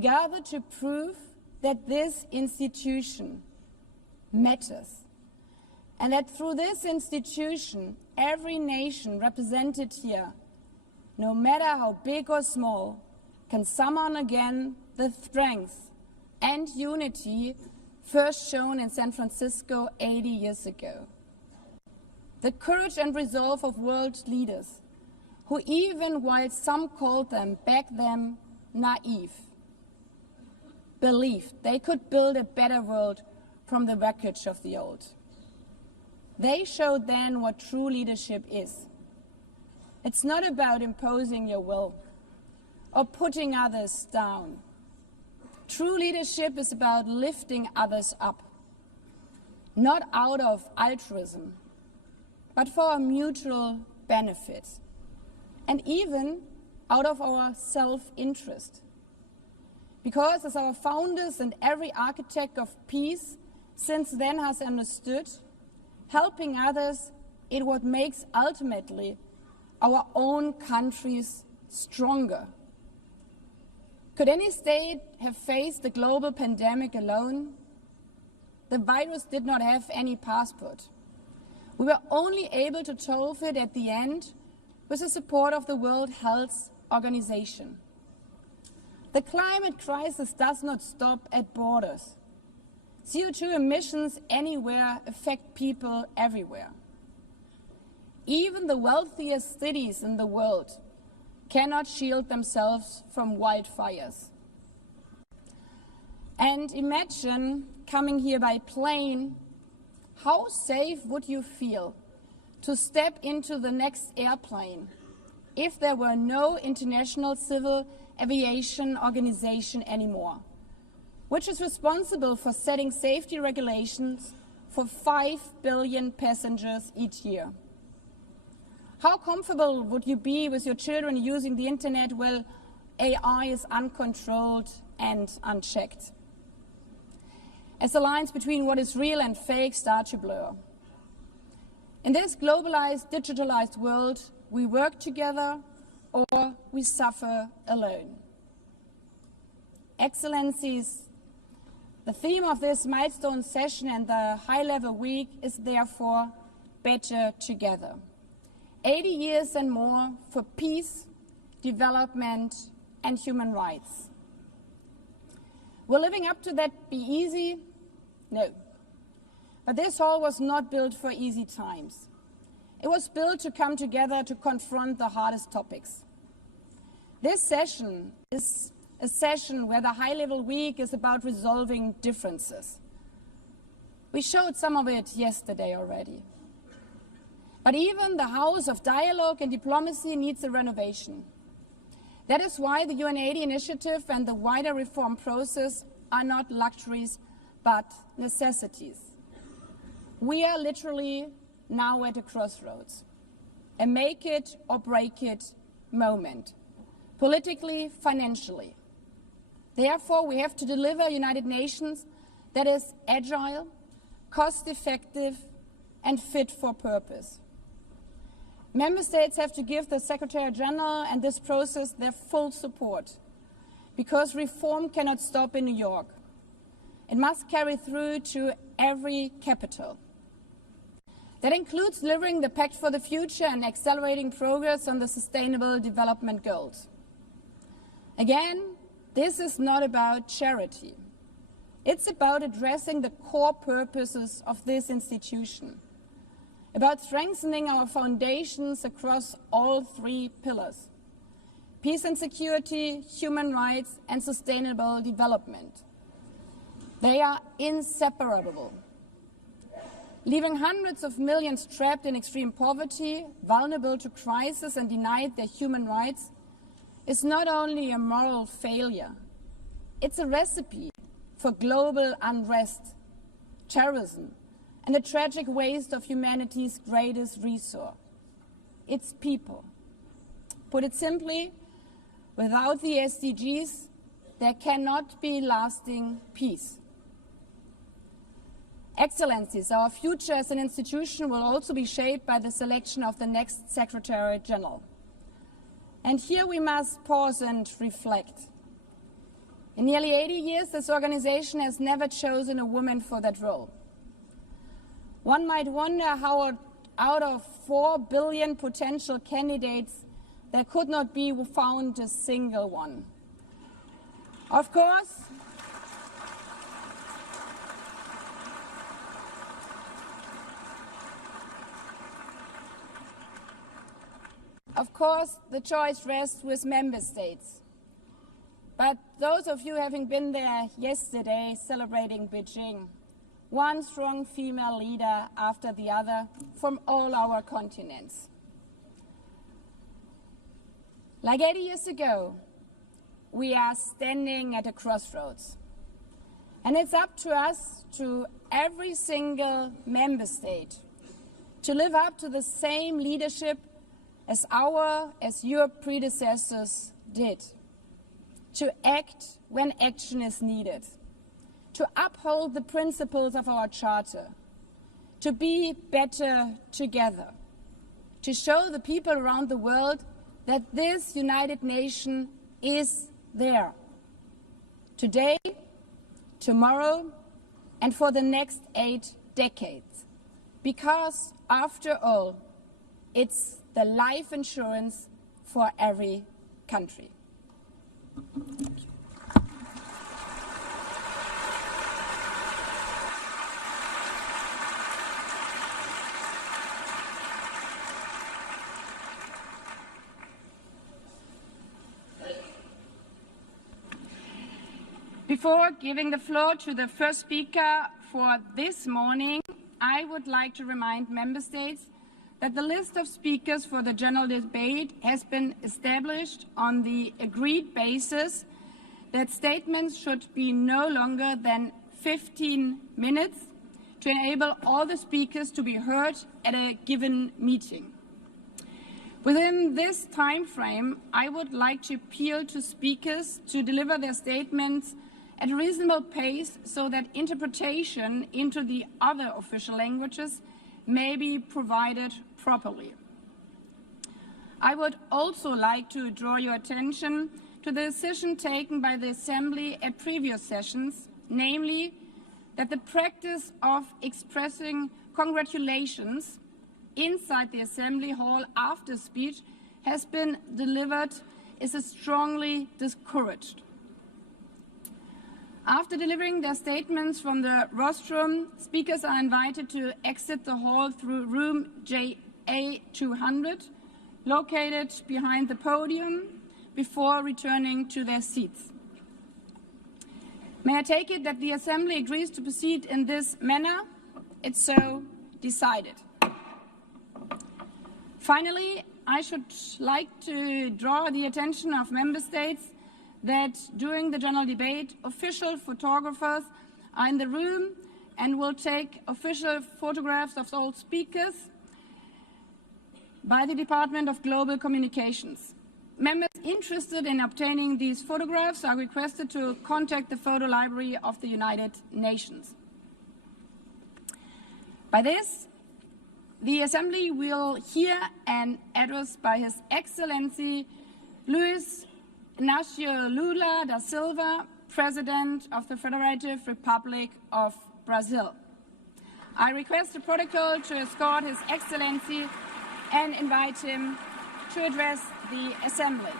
gather to prove that this institution matters, and that through this institution, every nation represented here, no matter how big or small, can summon again the strength and unity first shown in San Francisco 80 years ago. The courage and resolve of world leaders, who even while some called them back then naive, believed they could build a better world from the wreckage of the old. They showed then what true leadership is. It's not about imposing your will or putting others down. True leadership is about lifting others up, not out of altruism, but for a mutual benefit, and even out of our self-interest. Because as our founders and every architect of peace since then has understood, helping others is what makes ultimately our own countries stronger. Could any state have faced the global pandemic alone? The virus did not have any passport. We were only able to solve it at the end with the support of the World Health Organization. The climate crisis does not stop at borders. CO2 emissions anywhere affect people everywhere. Even the wealthiest cities in the world cannot shield themselves from wildfires. And imagine coming here by plane, how safe would you feel to step into the next airplane if there were no International Civil Aviation Organization anymore, which is responsible for setting safety regulations for 5 billion passengers each year? How comfortable would you be with your children using the internet while AI is uncontrolled and unchecked? As the lines between what is real and fake start to blur. In this globalized, digitalized world, we work together or we suffer alone. Excellencies, the theme of this milestone session and the high-level week is therefore Better Together. 80 years and more for peace, development, and human rights. Will living up to that be easy? No. But this hall was not built for easy times. It was built to come together to confront the hardest topics. This session is a session where the high-level week is about resolving differences. We showed some of it yesterday already. But even the House of Dialogue and Diplomacy needs a renovation. That is why the UN80 initiative and the wider reform process are not luxuries, but necessities. We are literally now at a crossroads, a make it or break it moment, politically, financially. Therefore, we have to deliver a United Nations that is agile, cost-effective, and fit for purpose. Member States have to give the Secretary General and this process their full support, because reform cannot stop in New York. It must carry through to every capital. That includes delivering the Pact for the Future and accelerating progress on the Sustainable Development Goals. Again, this is not about charity. It's about addressing the core purposes of this institution, about strengthening our foundations across all 3 pillars: peace and security, human rights, and sustainable development. They are inseparable. Leaving hundreds of millions trapped in extreme poverty, vulnerable to crisis, and denied their human rights is not only a moral failure, it's a recipe for global unrest, terrorism, and a tragic waste of humanity's greatest resource, its people. Put it simply, without the SDGs, there cannot be lasting peace. Excellencies, our future as an institution will also be shaped by the selection of the next Secretary General. And here we must pause and reflect. In nearly 80 years, this organization has never chosen a woman for that role. One might wonder how out of 4 billion potential candidates, there could not be found a single one. Of course, the choice rests with member states. But those of you having been there yesterday celebrating Beijing, one strong female leader after the other from all our continents. Like 80 years ago, we are standing at a crossroads. And it's up to us, to every single member state, to live up to the same leadership as your predecessors did. To act when action is needed. To uphold the principles of our Charter. To be better together. To show the people around the world that this United Nation is there. Today, tomorrow, and for the next 8 decades. Because, after all, it's the life insurance for every country. Thank you. Before giving the floor to the first speaker for this morning, I would like to remind member states that the list of speakers for the general debate has been established on the agreed basis that statements should be no longer than 15 minutes to enable all the speakers to be heard at a given meeting. Within this time frame, I would like to appeal to speakers to deliver their statements at a reasonable pace so that interpretation into the other official languages may be provided properly. I would also like to draw your attention to the decision taken by the Assembly at previous sessions, namely that the practice of expressing congratulations inside the Assembly Hall after speech has been delivered is strongly discouraged. After delivering their statements from the rostrum, speakers are invited to exit the hall through room JA200, located behind the podium, before returning to their seats. May I take it that the Assembly agrees to proceed in this manner? It's so decided. Finally, I should like to draw the attention of member states that during the general debate, official photographers are in the room and will take official photographs of all speakers by the Department of Global Communications. Members interested in obtaining these photographs are requested to contact the Photo Library of the United Nations. By this, the Assembly will hear an address by His Excellency Luiz Inácio Lula da Silva, President of the Federative Republic of Brazil. I request the protocol to escort His Excellency and invite him to address the Assembly.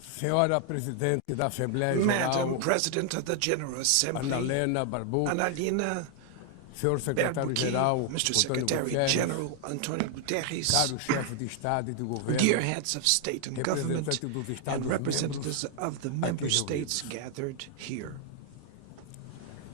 Senhora Presidente da Assembleia Geral, Madam President of the General Assembly, Annalena Baerbock, Annalena Senhor Secretário-Geral, Mr. Antônio Secretary Guterres, General Antonio Guterres, caro chefe de Estado e de governo, dear heads of state and government, representante dos and Estados representatives of the member aqui states reunidos. gathered here.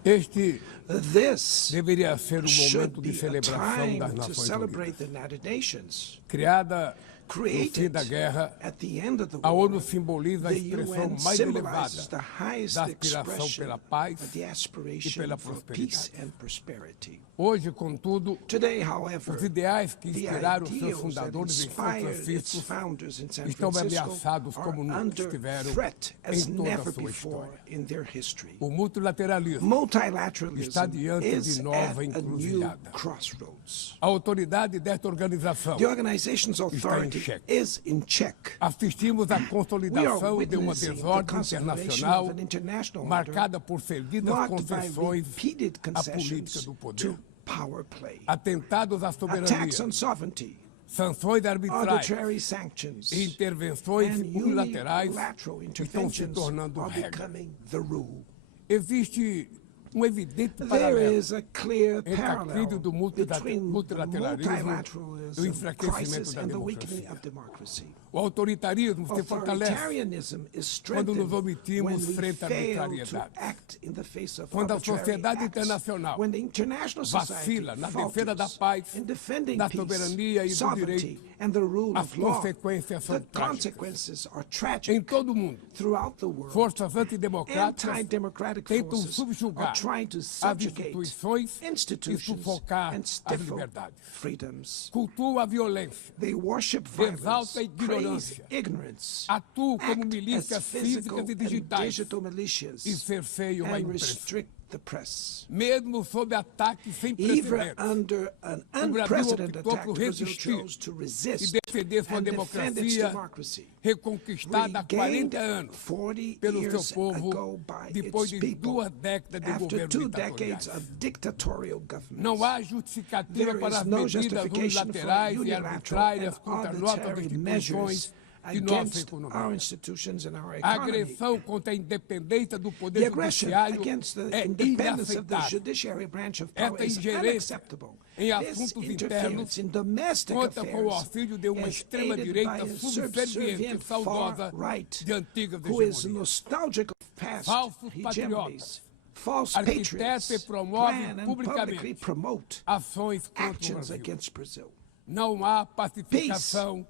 Este This deveria ser should momento de be a celebração time das to Nações celebrate Unidas. the United Nations, Criada created da guerra, at the end of the a war, ONU simboliza a the expressão UN mais symbolizes elevada the highest da aspiração expression pela paz of the e aspiration pela for peace prosperidade. and prosperity. Hoje, contudo, Today, however, os ideais que the inspiraram seus ideals that fundadores em São inspired its Francisco founders in San estão Francisco ameaçados are como nunca under estiveram threat as em toda a never sua before história. in their history. O multilateralismo Multilateralism está diante is de nova at a new encruzilhada. crossroads. A autoridade desta organização The organization's authority check. is in check. assistimos à We are consolidação de uma witnessing the desordem consolidation internacional of an international order marcada por seguidas marked by concessões repeated à política concessions do poder, to power play, atentados à soberania, attacks on sovereignty, sanções arbitrárias arbitrary sanctions, e intervenções and unilaterais unilateral estão se interventions tornando are regra. becoming the rule. Existe evidente There paralelo is a clear entre a parallel crise do between the multilateralismo e o multilateralism enfraquecimento crisis da and the weakening democracia. of democracy. O autoritarismo se fortalece Authoritarianism is quando nos strengthened omitimos when we frente à fail to arbitrariedade. act in the face of Quando a arbitrary sociedade acts. internacional When the international society vacila na defesa da falters paz, in defending da peace, soberania e do sovereignty, direito, and the rule as of law, consequências são the trágicas. consequences are tragic Em todo o mundo, throughout the world. forças antidemocráticas Anti-democratic tentam forces are subjugar trying to as subjugate instituições e institutions sufocar and as stifle liberdades. freedoms. Cultua a violência, They worship exalta violence, a ignorância, praise ignorance, atuam como act milícias as physical físicas e and digitais digital militias, e cerceiam a and imprensa. restrict the press. Mesmo sob ataques sem Even precedentes, under an o Brasil unprecedented optou attack, por Brazil resistir chose to e resist defender sua and defend its democracia democracy. reconquistada há 40 Regained anos 40 pelo seu years povo ago by depois its de people 2 décadas de after governos 2 decades ditatoriais. of dictatorial government. Não há justificativa There para is as no medidas justification for unilaterais e unilateral arbitrárias and contra nossas arbitrary instituições measures e nossa against our economia. institutions and our A economy. agressão contra a independência do The poder aggression judiciário against the é independence of the inaceitável. judiciary branch of power Esta is ingerência unacceptable. em This assuntos interference internos in domestic conta com o affairs auxílio de uma is extrema-direita aided by a subserviente subservient e saudosa far-right de antigas who is hegemonias. nostalgic of past Falsos hegemonies. patriotas False arquitetam patriots e promovem plan and publicamente publicly promote ações contra o actions Brasil. against Brazil. Não há pacificação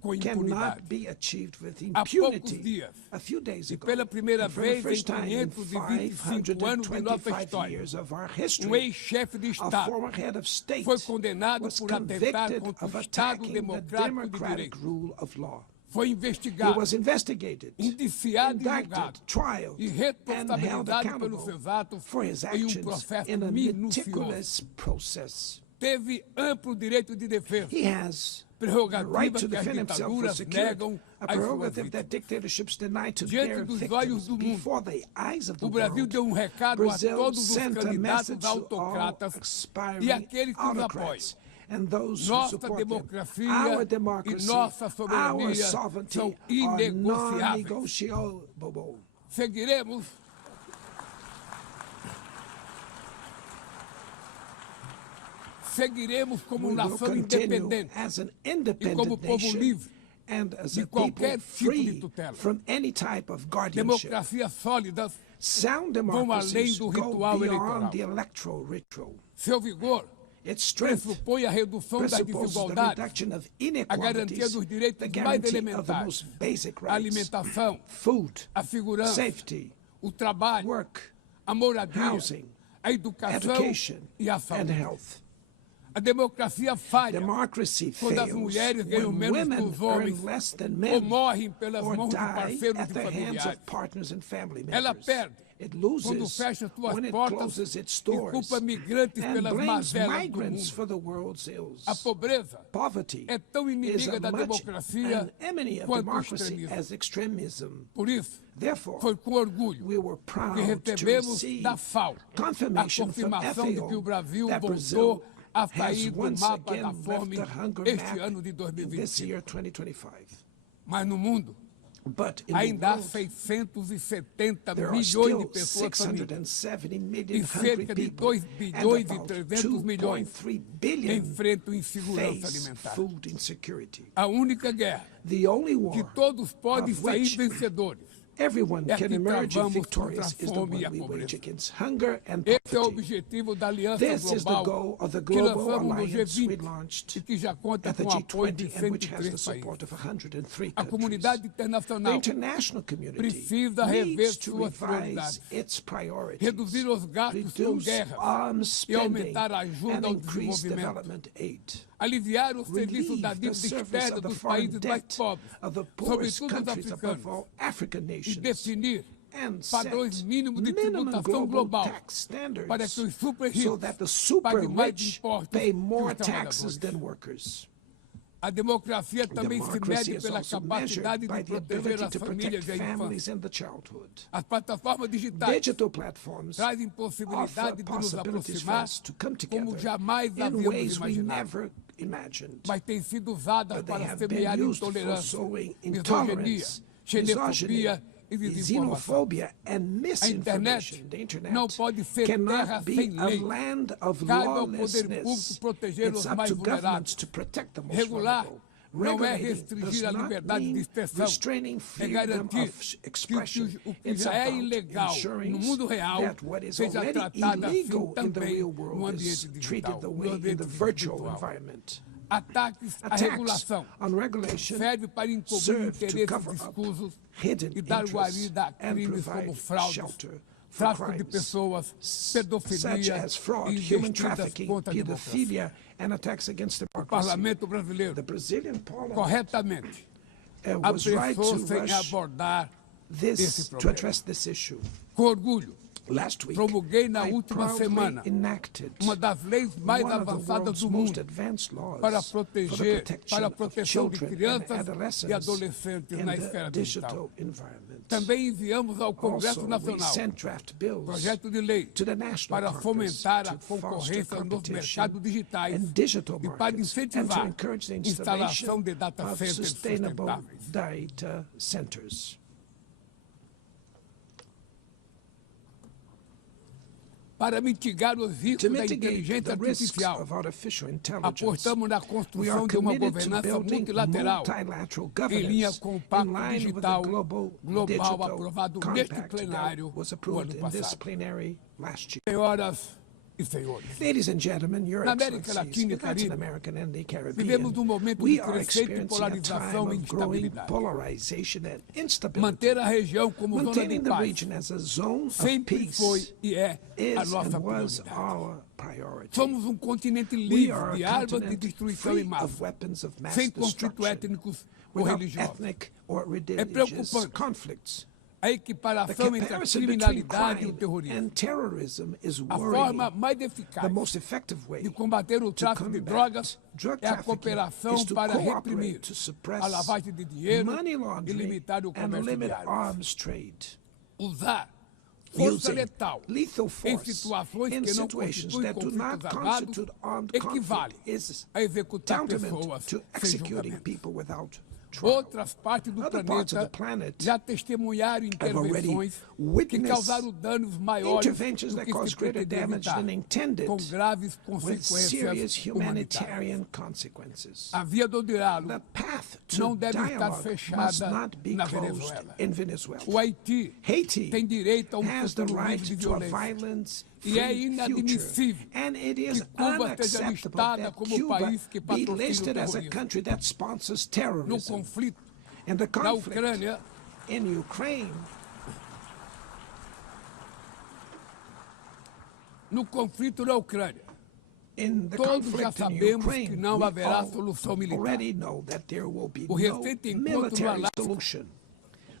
com Cannot impunidade. be achieved with Há poucos impunity. dias, A few days e ago, pela primeira and for the vez em first time in 525 anos de nossa 525 história, years of our history, ex-chefe de a Estado former head of state foi condenado was por atentar convicted contra of o Estado attacking the democrático de democratic direito. rule of law. Foi He investigado, was investigated, indiciado e indicted, julgado trialed, e and held responsabilizado accountable pelos seus atos for his em actions processo in a minucioso. meticulous process. Teve amplo direito de defesa, He has the prerrogativa right to que as defend himself was ditaduras secured, negam a às suas prerogative that vítimas. dictatorships deny to Diante their dos victims olhos do mundo, before the eyes of the O Brasil world. deu um recado a Brazil todos os sent a candidatos message to all autocratas e aspiring aqueles que os apoiam. autocrats and those who Nossa support them. democracia Our e democracy, nossa our soberania sovereignty são are inegociáveis. non-negotiable. Seguiremos como We will nação continue independente as an e independent como povo nation livre and as de a people qualquer tipo de free tutela. from any type of guardianship. Democracias sólidas, Sound vão além democracies do go ritual eleitoral. beyond the electoral ritual. seu vigor Its strength pressupõe a redução das presupposes the desigualdades, reduction of a garantia inequalities, dos the direitos mais guarantee of the elementares, most basic a rights, alimentação, food, a segurança, safety, o trabalho, work, a moradia, housing, a educação education, e a and saúde. health. A democracia falha Democracy quando as fails mulheres ganham when menos que women os homens earn less than ou men morrem pelas or mãos de die parceiros at e the hands familiares. of partners and family Ela members. perde It quando loses fecha suas when it portas closes its e doors culpa migrantes and pelas blames mazelas do migrants mundo. for the world's ills. A pobreza Poverty é tão is inimiga da much democracia an enemy of quanto o democracy extremismo. as extremism. Por isso, Therefore, foi com orgulho we were proud que to recebemos receive da FAO a confirmation from confirmação de que o FAO Brasil that voltou Brazil a has sair do once mapa again da left fome the hunger este map ano de in this 2025. year, 2025. Mas no mundo, But in the ainda há world, 670 there are milhões de still pessoas famintas 670 million e hungry cerca de people 2 and bilhões e about 300 milhões 2.3 billion enfrentam insegurança face alimentar. food insecurity. A única guerra The only war que todos podem of sair which vencedores Everyone é can que emerge travamos victorious contra a is the fome one e a we wage pobreza. against hunger and Esse é o poverty. objetivo da Aliança This is the Global goal of the que global lançamos no alliance we G20 launched e que já conta at the com o apoio de G20 and which has the 103 support países. of 103 A countries. comunidade The internacional international community precisa rever needs to suas revise prioridades, its priorities, reduzir os gastos com reduce guerras arms e spending, aumentar a ajuda and ao increase desenvolvimento. development aid. Aliviar o serviço da Relieve the dívida service externa of the dos foreign países mais debt pobres, of the poorest sobretudo os countries, above africanos, all African e nations, definir and set padrões mínimos de minimum tributação global global tax standards para que os super so ricos that the super paguem mais rich impostos pay que more os taxes trabalhadores. than workers. A democracia também se Democracy mede is pela also capacidade measured by de the proteger ability as to protect famílias e a infância. families and the childhood. As plataformas digitais Digital platforms trazem offer possibilidade de nos possibilities for aproximar us to come como together jamais in havíamos ways we imaginado, never imagined. mas têm sido usadas But they para have been semear used for intolerância, sowing misoginia, intolerance, xenofobia e desinformação. xenophobia, and A internet misinformation. The internet não pode ser terra cannot be sem a lei. land of Cabe ao poder lawlessness. público proteger It's os up mais to governments vulneráveis. to protect the most Regular vulnerable. não é Regulating does restringir a not liberdade de mean expressão, restraining é freedom garantir of que expression. o que It's já é about ilegal ensuring no mundo real that what is seja already tratado assim illegal in the também real no world ambiente is digital, treated the no way in ambiente the virtual virtual. environment. Ataques à Attacks regulação on regulation serve para encobrir serve to interesses cover up escusos hidden e dar interests guarida a and crimes provide como fraudes, shelter for tráfico de crimes pessoas, such pedofilia as fraud, e human investidas trafficking, contra a democracia. pedophilia, and attacks against O democracy. Parlamento brasileiro, The Brazilian parliament corretamente, was right to apressou-se em rush abordar this esse to problema. address this issue. Com orgulho, Last week, promulguei na I última proudly semana enacted uma das leis mais one of the avançadas world's do most mundo advanced laws para for the proteger, protection para a of proteção de children and crianças e adolescents adolescentes in na the esfera digital digital. environment. Também enviamos ao Congresso Also, we Nacional sent draft bills projeto de lei to the National para Congress fomentar a to foster concorrência nos competition mercados digitais and digital e para markets and to incentivar encourage the a instalação installation de data of centers sustainable sustentáveis. data centers. Para mitigar os To riscos da mitigate inteligência the risks artificial, of artificial intelligence, apostamos na we are construção de uma committed to governança building multilateral multilateral em linha governance com o in Pacto line with the Digital global Global digital aprovado neste compact plenário that was no approved ano in this passado. plenary last year. Senhoras e senhores, Ladies and gentlemen, Your Na América Excellencies, Latina e in Latin Caribe, America and the Caribbean, vivemos um momento we de are crescente experiencing a time polarização e of growing instabilidade. polarization and instability. Manter a região como zona Maintaining de the paz region as a zone of sempre peace foi e é a is nossa and was prioridade. our priority. Somos um continente We livre are de a armas de continent destruição free em of massa, weapons of mass sem conflitos destruction, étnicos ou without religiosos. ethnic or religious preocupante. conflicts. A The equiparação entre a comparison between criminalidade e o crime terrorismo. and terrorism is A worrying. forma mais The eficaz most effective way de combater o tráfico de combat drogas drug é a trafficking cooperação is to para cooperate reprimir to suppress a lavagem de dinheiro money e laundering limitar o and comércio limit de armas. arms trade. Usar força Using letal lethal em force situações in que não situations constituem that do not conflitos armados constitute armed equivale conflict is a executar tantamount pessoas to sem executing julgamento. people without trial. Outras partes do Other parts of the planeta planet já testemunharam already intervenções que witnessed causaram danos maiores interventions do that que cause se greater pretendia damage evitar, than intended, com graves with serious consequências humanitárias. humanitarian consequences. A via do The diálogo path não to deve estar dialogue must fechada not be na closed Venezuela. in Venezuela. O Haiti Haiti tem direito a has the futuro right livre de to a violência. violence E é free inadmissível future. And it is que Cuba esteja unacceptable listada that como o Cuba país que be patrocina o listed as a terrorismo. country that sponsors No terrorism. conflito And the da conflict Ucrânia, in Ukraine, no conflito da Ucrânia, in the todos já conflict in sabemos Ukraine, que não we haverá all solução militar. already know that there will be O no recente encontro no military Alasca solution.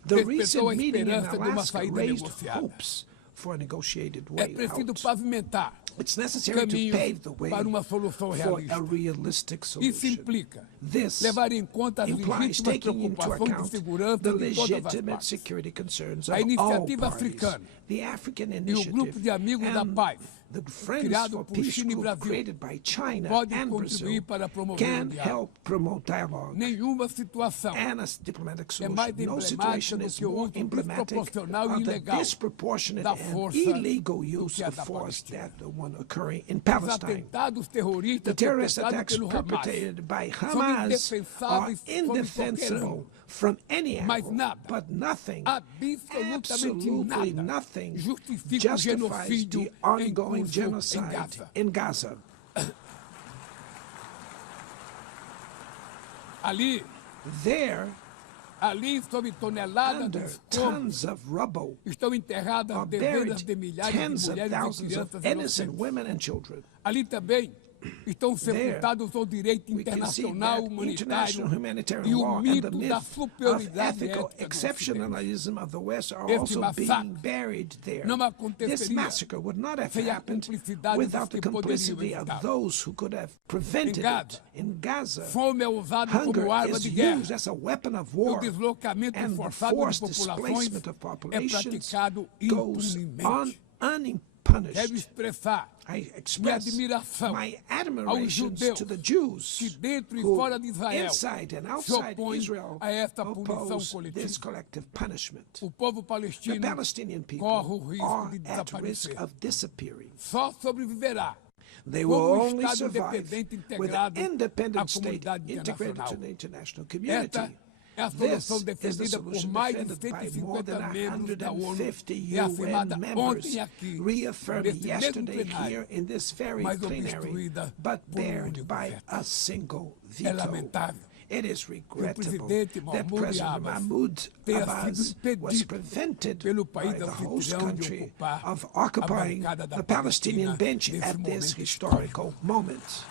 The despertou recent a meeting in esperança de uma Alaska saída raised negociada. hopes for a negotiated É way preciso out. pavimentar It's necessary to caminhos pave the way para uma solução for a realista. realistic Isso solution. implica This levar em conta as implies legítimas taking into preocupações de account segurança the de todas as legitimate partes. security concerns A of all iniciativa parties. africana The African e o Initiative grupo de amigos da and paz The Friends criado for por Peace China e group Brasil, created by China pode and Brazil contribuir para promover can o diálogo. help promote dialogue Nenhuma situação and a diplomatic é solution. mais No emblemática situation do is que o more uso emblematic desproporcional e of the ilegal disproportionate da and força illegal do use que a of da force Palestina. that the one occurring in Os Palestine. atentados terroristas The terrorist perpetrados attacks pelo Hamas perpetrated by são Hamas are indefensáveis sob qualquer indefensible ângulo. from any Mas angle, nada, but nothing, absolutamente absolutely nada, nothing justifica o justifies genocídio the em ongoing curso em genocide Gaza. in Gaza. Ali, There, sob toneladas de under escombros, tons of rubble, estão enterradas are dezenas buried de milhares tens de of mulheres e thousands of crianças innocent inocentes. women and children. Ali também estão sepultados o direito We can see internacional that humanitário international e humanitarian o law and the mito da myth of superioridade ethical ética do Ocidente. exceptionalism of the West are Este also being massacre buried there. não This aconteceria massacre would not have sem a happened cumplicidade without dos the que poderiam complicity of evitar. those who could have prevented it. In Gaza, Fome é usada hunger como arma is de guerra. used as a weapon of O war, deslocamento and the forçado de forced populações displacement of é populations praticado goes impunemente. Quero unpunished. expressar I express admiração my aos admiration judeus to the Jews que dentro e who, fora de Israel inside and se outside opõem Israel, a esta punição oppose this coletiva. collective punishment. O povo The palestino Palestinian corre o people risco are de at risk desaparecer. of disappearing. Só sobreviverá They como will um only Estado survive independente with an integrado à independent state comunidade integrated to internacional. the international Esta community. é a This solução is the defendida por solution mais de defended by more 150 than membros da ONU 150 e afirmada UN members, ontem aqui, reaffirmed neste mesmo yesterday plenário, here in this very mas plenary, obstruída but por bared único by veto. a single É veto. lamentável It is regrettable presidente that Mahmoud President Abbas Mahmoud tenha Abbas sido impedido was prevented pelo by país the host anfitrião de country ocupar of a occupying bancada da the Palestinian Palestina bench nesse at this momento historical moment.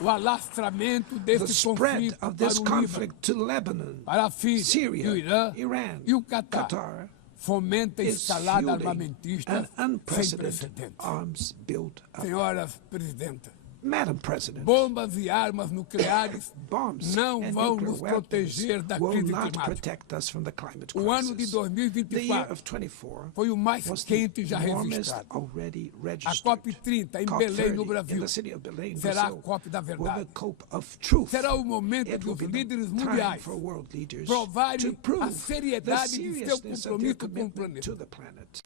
O alastramento The desse spread conflito of this para o Líbano, conflict to Lebanon, para a Síria, Syria, e o Irã Iran, e o Catar Qatar fomenta a is escalada fueling armamentista an sem unprecedented precedentes. arms build-up. Senhoras Presidenta, Madam President, bombas e armas nucleares bombs não and vão nuclear nos weapons proteger da will crise not climática. protect us from the climate O ano de crisis. The year 2024 of 24 foi o mais was the quente já warmest registrado. already A registered. COP30 em Belém, no COP30 in Brasil, the city of Belém, será a Brazil, COP da will be verdade. the COP of truth. Será o momento It de will os be the líderes time mundiais for world leaders provarem to prove a the seriedade de seu seriousness of their compromisso com o commitment to planeta. the planet.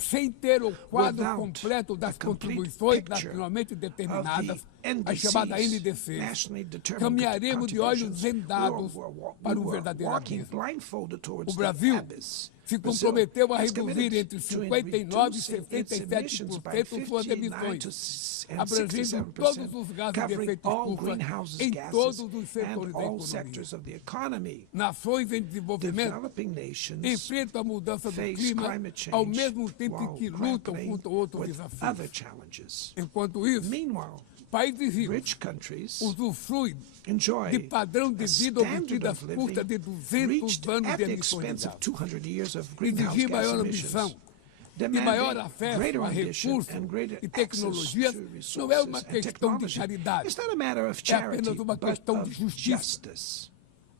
Sem ter o quadro Without completo das a complete contribuições picture nacionalmente determinadas, of the a chamada NDCs, NDC, nationally determined caminharemos de olhos contributions, vendados para we o were verdadeiro walking abismo. blindfolded towards O Brasil the abyss. se Brazil comprometeu a has reduzir committed entre to 59% e reducing its emissions by 67% suas 59 emissões, and abrangendo todos os 67%, gases de covering efeito all estufa greenhouse em gases todos os and setores da all economia. sectors of the economy. Nações em desenvolvimento Developing nations enfrentam a mudança do face clima climate ao change mesmo tempo em while que lutam grappling contra outros with other desafios. challenges. Enquanto isso, Meanwhile, países ricos rich countries usufruem enjoy de padrão de a vida standard obtido às of living custas de 200 reached anos at de the emissões de expense of gás. 200 years of greenhouse Exigir gas maior emissions. ambição e maior Demanding acesso greater a ambition recursos and greater e access tecnologias to não é uma resources and questão de technology. caridade, It's not a matter of é charity, apenas uma but questão de of justiça. justice.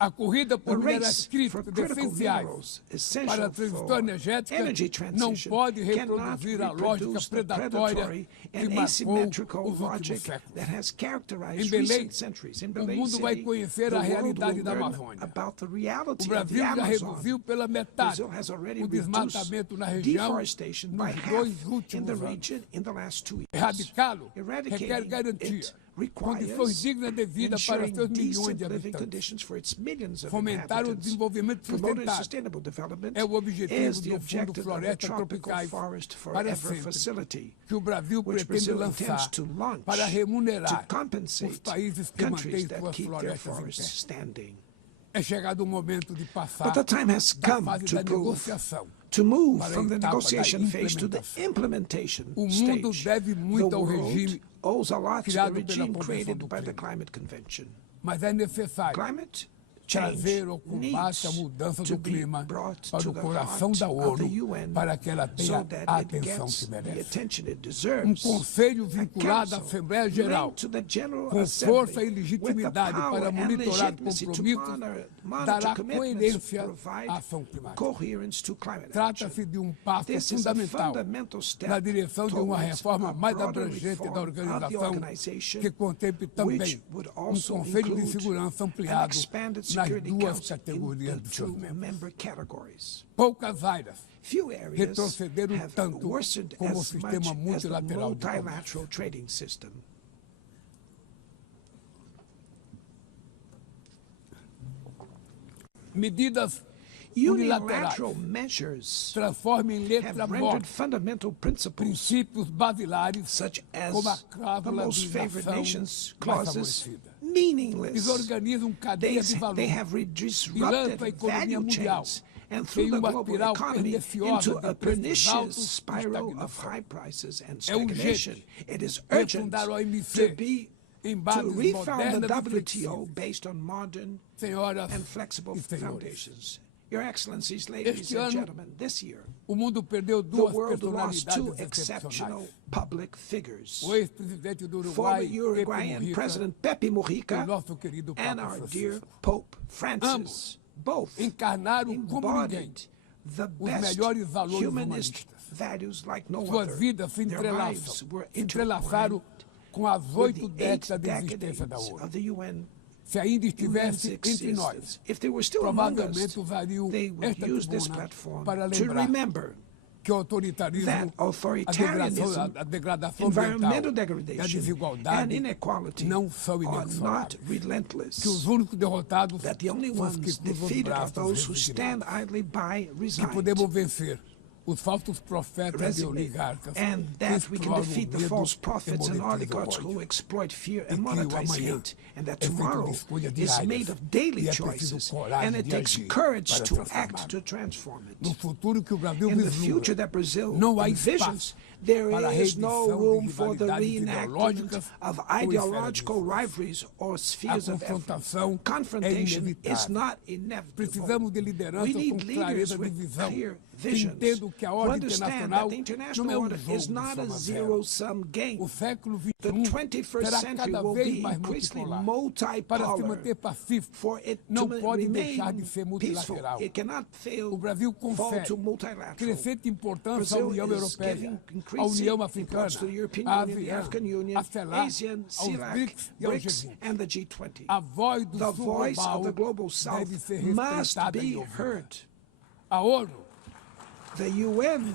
A corrida The por minerais race for críticos critical essenciais minerals, para a essential transição for energética energy não transition, pode cannot reproduzir a lógica reproduce the predatória predatory que and marcou asymmetrical os últimos logic séculos. that has Em characterized Belém, recent centuries. In o Belém mundo vai City, conhecer the a world realidade will da learn Amazônia. about the O reality of Brasil the já Amazon. reduziu pela metade Brazil has already o reduced desmatamento na região deforestation by nos half 2 in the últimos anos. region in the last 2 years. Erradicá-lo Eradicating requer garantia, it requires condições dignas de vida para ensuring seus milhões decent de living habitantes. conditions for its millions of Fomentar o inhabitants. desenvolvimento Promoting sustentável sustainable development é o objetivo is the do Fundo objective of the Florestas Tropical Tropicais Forest para Forever sempre, Facility, que o Brasil which pretende Brazil intends lançar to launch para remunerar to compensate os países que mantêm countries that suas keep their florestas em forests pé. standing. É chegado o momento de passar But the time has da come fase to da prove, negociação. to move para a from the etapa da negotiation phase to the implementação. implementation O mundo stage. deve muito The ao world regime owes a lot to the criado pela regime Convenção created do by the Clima. Climate Convention. Mas é necessário Climate trazer o combate à mudança do clima para o coração da ONU, para que ela tenha a atenção que merece. Conselho vinculado à Assembleia Geral, com força e legitimidade para monitorar compromissos, dará coerência à ação climática. Trata-se de um passo fundamental na direção de uma reforma mais abrangente da organização, que contemple também um Conselho de Segurança ampliado nas duas categorias de seus membros. Poucas áreas retrocederam tanto como o sistema multilateral de comércio. Medidas unilaterais transformam em letra morta princípios basilares como a cláusula de inação desfavorecida. Desorganizam cadeia de valor e lançam a economia mundial em uma espiral perniciosa de preços altos e estagnação. É urgente refundar o OMC em bases modernas e flexíveis. Senhoras e senhores, Your Excellencies, ladies and gentlemen, this year, o mundo perdeu the duas world lost two personalidades exceptional excepcionais. public figures. O ex-presidente do Former Uruguai, Uruguayan Pepe Mujica, President Pepe e o Mujica nosso querido and Papa our dear Francisco. Pope Francis, Ambos both encarnaram como ninguém embodied the os best melhores valores humanist humanistas. values like no Suas other. vidas se Their lives were entrelaçaram intertwined com as with 8 the 8 décadas de existência da decades ONU. of the UN. Se ainda UN's estivesse entre existence. nós, If they were still among us, provavelmente usariam they would esta use this tribuna platform para to lembrar remember que o autoritarismo, that authoritarianism, a degradação environmental ambiental e a degradation, and desigualdade inequality não são are not inexoráveis. Que os relentless. únicos derrotados That the only são os que ones cruzam os defeated are braços those who stand resignados. idly by, Que resigned. podemos vencer os falsos profetas e Resignate. oligarcas And que that we can exploram o defeat the medo false e prophets and monetizam o oligarchs ódio. who exploit fear E and que o monetize amanhã hate. And that é feito de tomorrow escolhas is diárias. made of daily E é preciso choices. coragem And it de takes agir courage para to transformar. act to transform No it. futuro que o Brasil In the future vislumbra, that Brazil não há envisions, espaço there para a is no reedição de room for the rivalidades reenactment ideológicas of ou esferas de ideological influência. rivalries or spheres A of confrontação effort. é Confrontation is inevitável. not inevitable. Precisamos de liderança We com need leaders clareza de with visão, clear que visions entendam que a who ordem understand that internacional the não international é order jogo is de not a soma zero. zero-sum game. O século The XXI 21st será century cada will vez be mais increasingly multipolar. Para se multipolar. manter pacífico, For it não to pode remain deixar de ser peaceful, multilateral. it cannot fail O Brasil fall confere to multilateral. crescente importância à Brazil União is Europeia, giving à increasing União Africana, importance to the European à Union, the ASEAN, African Union, à CELAC, ASEAN, aos CELAC, BRICS e ao BRICS, G20. and the G20. A voz do The Sul voice global of the global South deve ser must respeitada be e ouvida. heard. A ONU The UN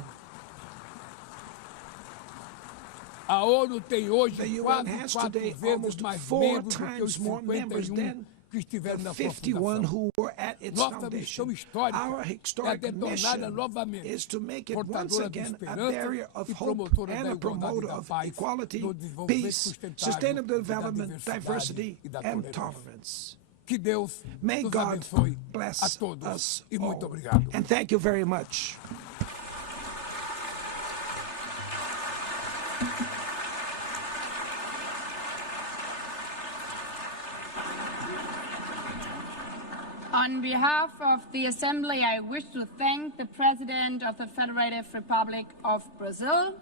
tem hoje The UN quase has 4 today vezes almost mais 4 membros do que os times more members 51 than que estiveram the na 51 fundação. who were at its Nossa foundation. missão histórica Our é historic detorná-la mission novamente, is to make it once portadora de again a esperança barrier of e hope promotora and da a igualdade e promoter da of paz, equality, do desenvolvimento peace, sustentável sustainable e da development, diversity, e da and tolerância. tolerance. Que Deus May nos God abençoe a bless todos us e muito all. obrigado. And thank you very much. On behalf of the Assembly, I wish to thank the President of the Federative Republic of Brazil,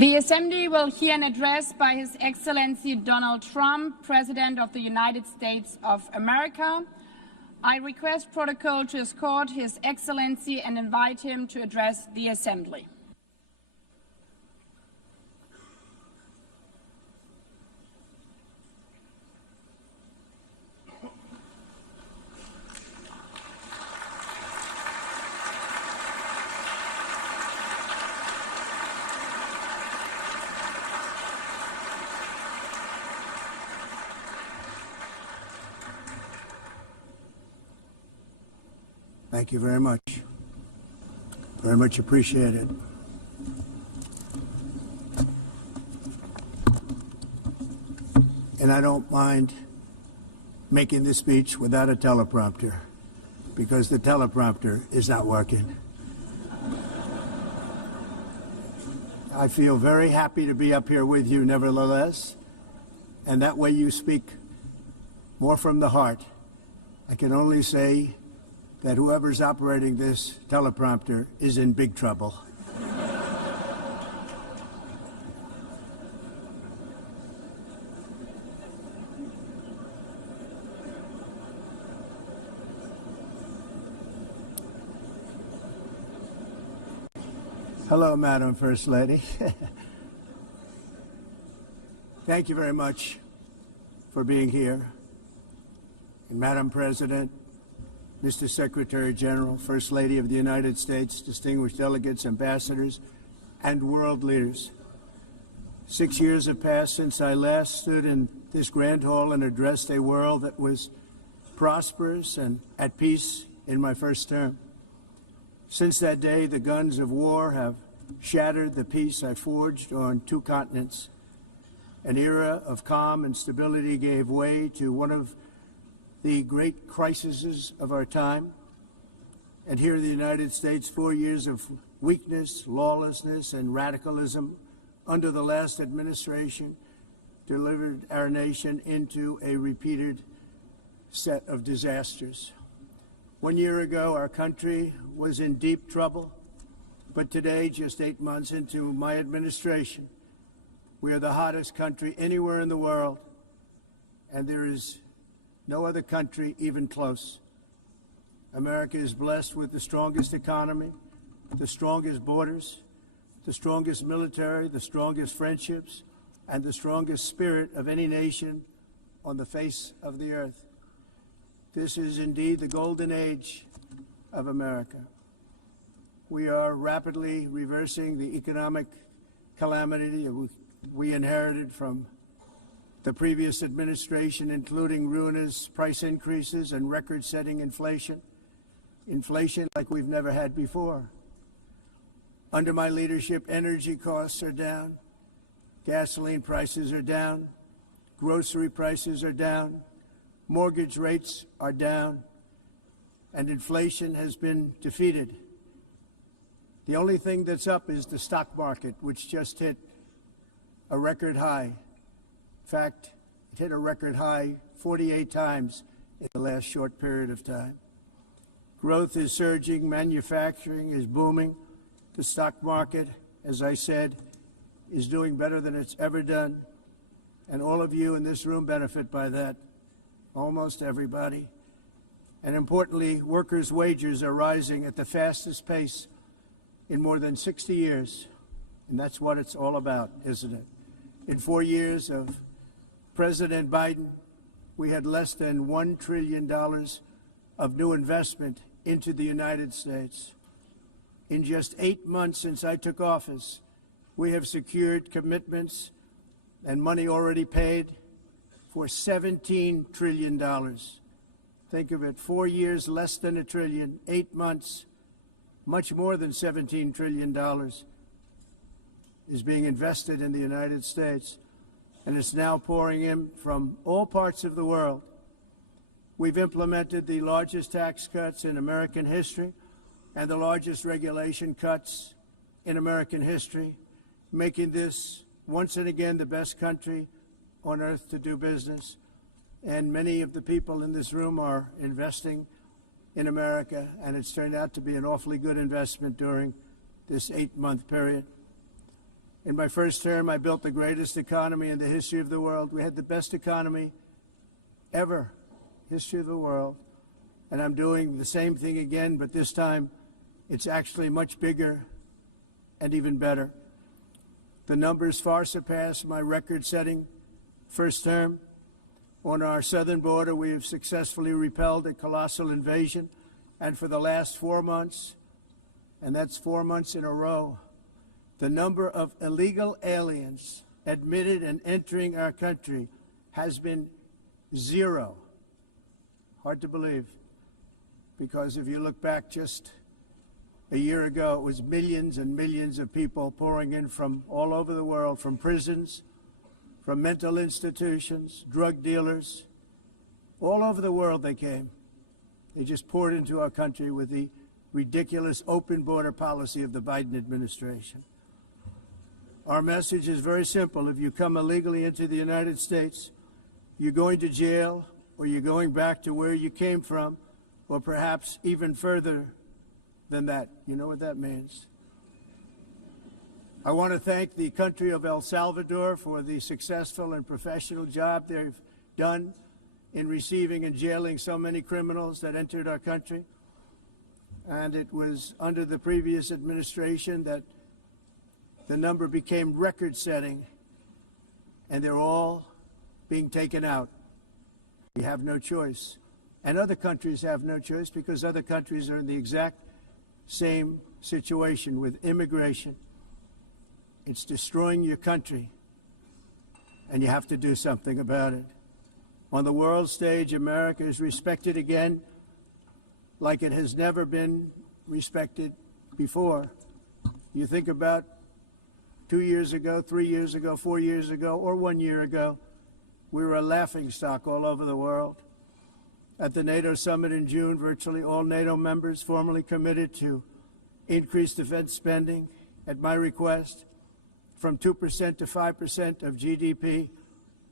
The Assembly will hear an address by His Excellency Donald Trump, President of the United States of America. I request protocol to escort His Excellency and invite him to address the Assembly. Thank you very much. Very much appreciated. And I don't mind making this speech without a teleprompter, because the teleprompter is not working. I feel very happy to be up here with you nevertheless, and that way you speak more from the heart. I can only say that whoever's operating this teleprompter is in big trouble. Hello, Madam First Lady. Thank you very much for being here. And Madam President, Mr. Secretary General, First Lady of the United States, distinguished delegates, ambassadors, and world leaders. 6 years have passed since I last stood in this grand hall and addressed a world that was prosperous and at peace in my first term. Since that day, the guns of war have shattered the peace I forged on 2 continents. An era of calm and stability gave way to one of the great crises of our time. And here in the United States, 4 years of weakness, lawlessness, and radicalism under the last administration delivered our nation into a repeated set of disasters. 1 year ago, our country was in deep trouble, but today, just 8 months into my administration, we are the hottest country anywhere in the world, and there is no other country even close. America is blessed with the strongest economy, the strongest borders, the strongest military, the strongest friendships, and the strongest spirit of any nation on the face of the earth. This is indeed the golden age of America. We are rapidly reversing the economic calamity we inherited from the previous administration, including ruinous price increases and record-setting inflation like we've never had before. Under my leadership, energy costs are down, gasoline prices are down, grocery prices are down, mortgage rates are down, and inflation has been defeated. The only thing that's up is the stock market, which just hit a record high. In fact, it hit a record high 48 times in the last short period of time. Growth is surging, manufacturing is booming. The stock market, as I said, is doing better than it's ever done. And all of you in this room benefit by that, almost everybody. And importantly, workers' wages are rising at the fastest pace in more than 60 years. And that's what it's all about, isn't it? In 4 years of President Biden, we had less than $1 trillion of new investment into the United States. In just 8 months since I took office, we have secured commitments and money already paid for $17 trillion. Think of it, 4 years, less than $1 trillion, 8 months, much more than $17 trillion is being invested in the United States. And it's now pouring in from all parts of the world. We've implemented the largest tax cuts in American history and the largest regulation cuts in American history, making this once and again the best country on earth to do business. And many of the people in this room are investing in America, and it's turned out to be an awfully good investment during this 8-month period. In my first term, I built the greatest economy in the history of the world. We had the best economy ever, history of the world. And I'm doing the same thing again, but this time it's actually much bigger and even better. The numbers far surpass my record-setting first term. On our southern border, we have successfully repelled a colossal invasion, and for the last 4 months, and that's 4 months in a row, the number of illegal aliens admitted and entering our country has been 0. Hard to believe, because if you look back just a year ago, it was millions and millions of people pouring in from all over the world, from prisons, from mental institutions, drug dealers. All over the world they came. They just poured into our country with the ridiculous open border policy of the Biden administration. Our message is very simple. If you come illegally into the United States, you're going to jail, or you're going back to where you came from, or perhaps even further than that. You know what that means. I want to thank the country of El Salvador for the successful and professional job they've done in receiving and jailing so many criminals that entered our country. And it was under the previous administration that the number became record-setting, and they're all being taken out. We have no choice. And other countries have no choice, because other countries are in the exact same situation with immigration. It's destroying your country, and you have to do something about it. On the world stage, America is respected again like it has never been respected before. You think about 2 years ago, 3 years ago, 4 years ago, or 1 year ago, we were a laughingstock all over the world. At the NATO summit in June, virtually all NATO members formally committed to increase defense spending at my request from 2% to 5% of GDP,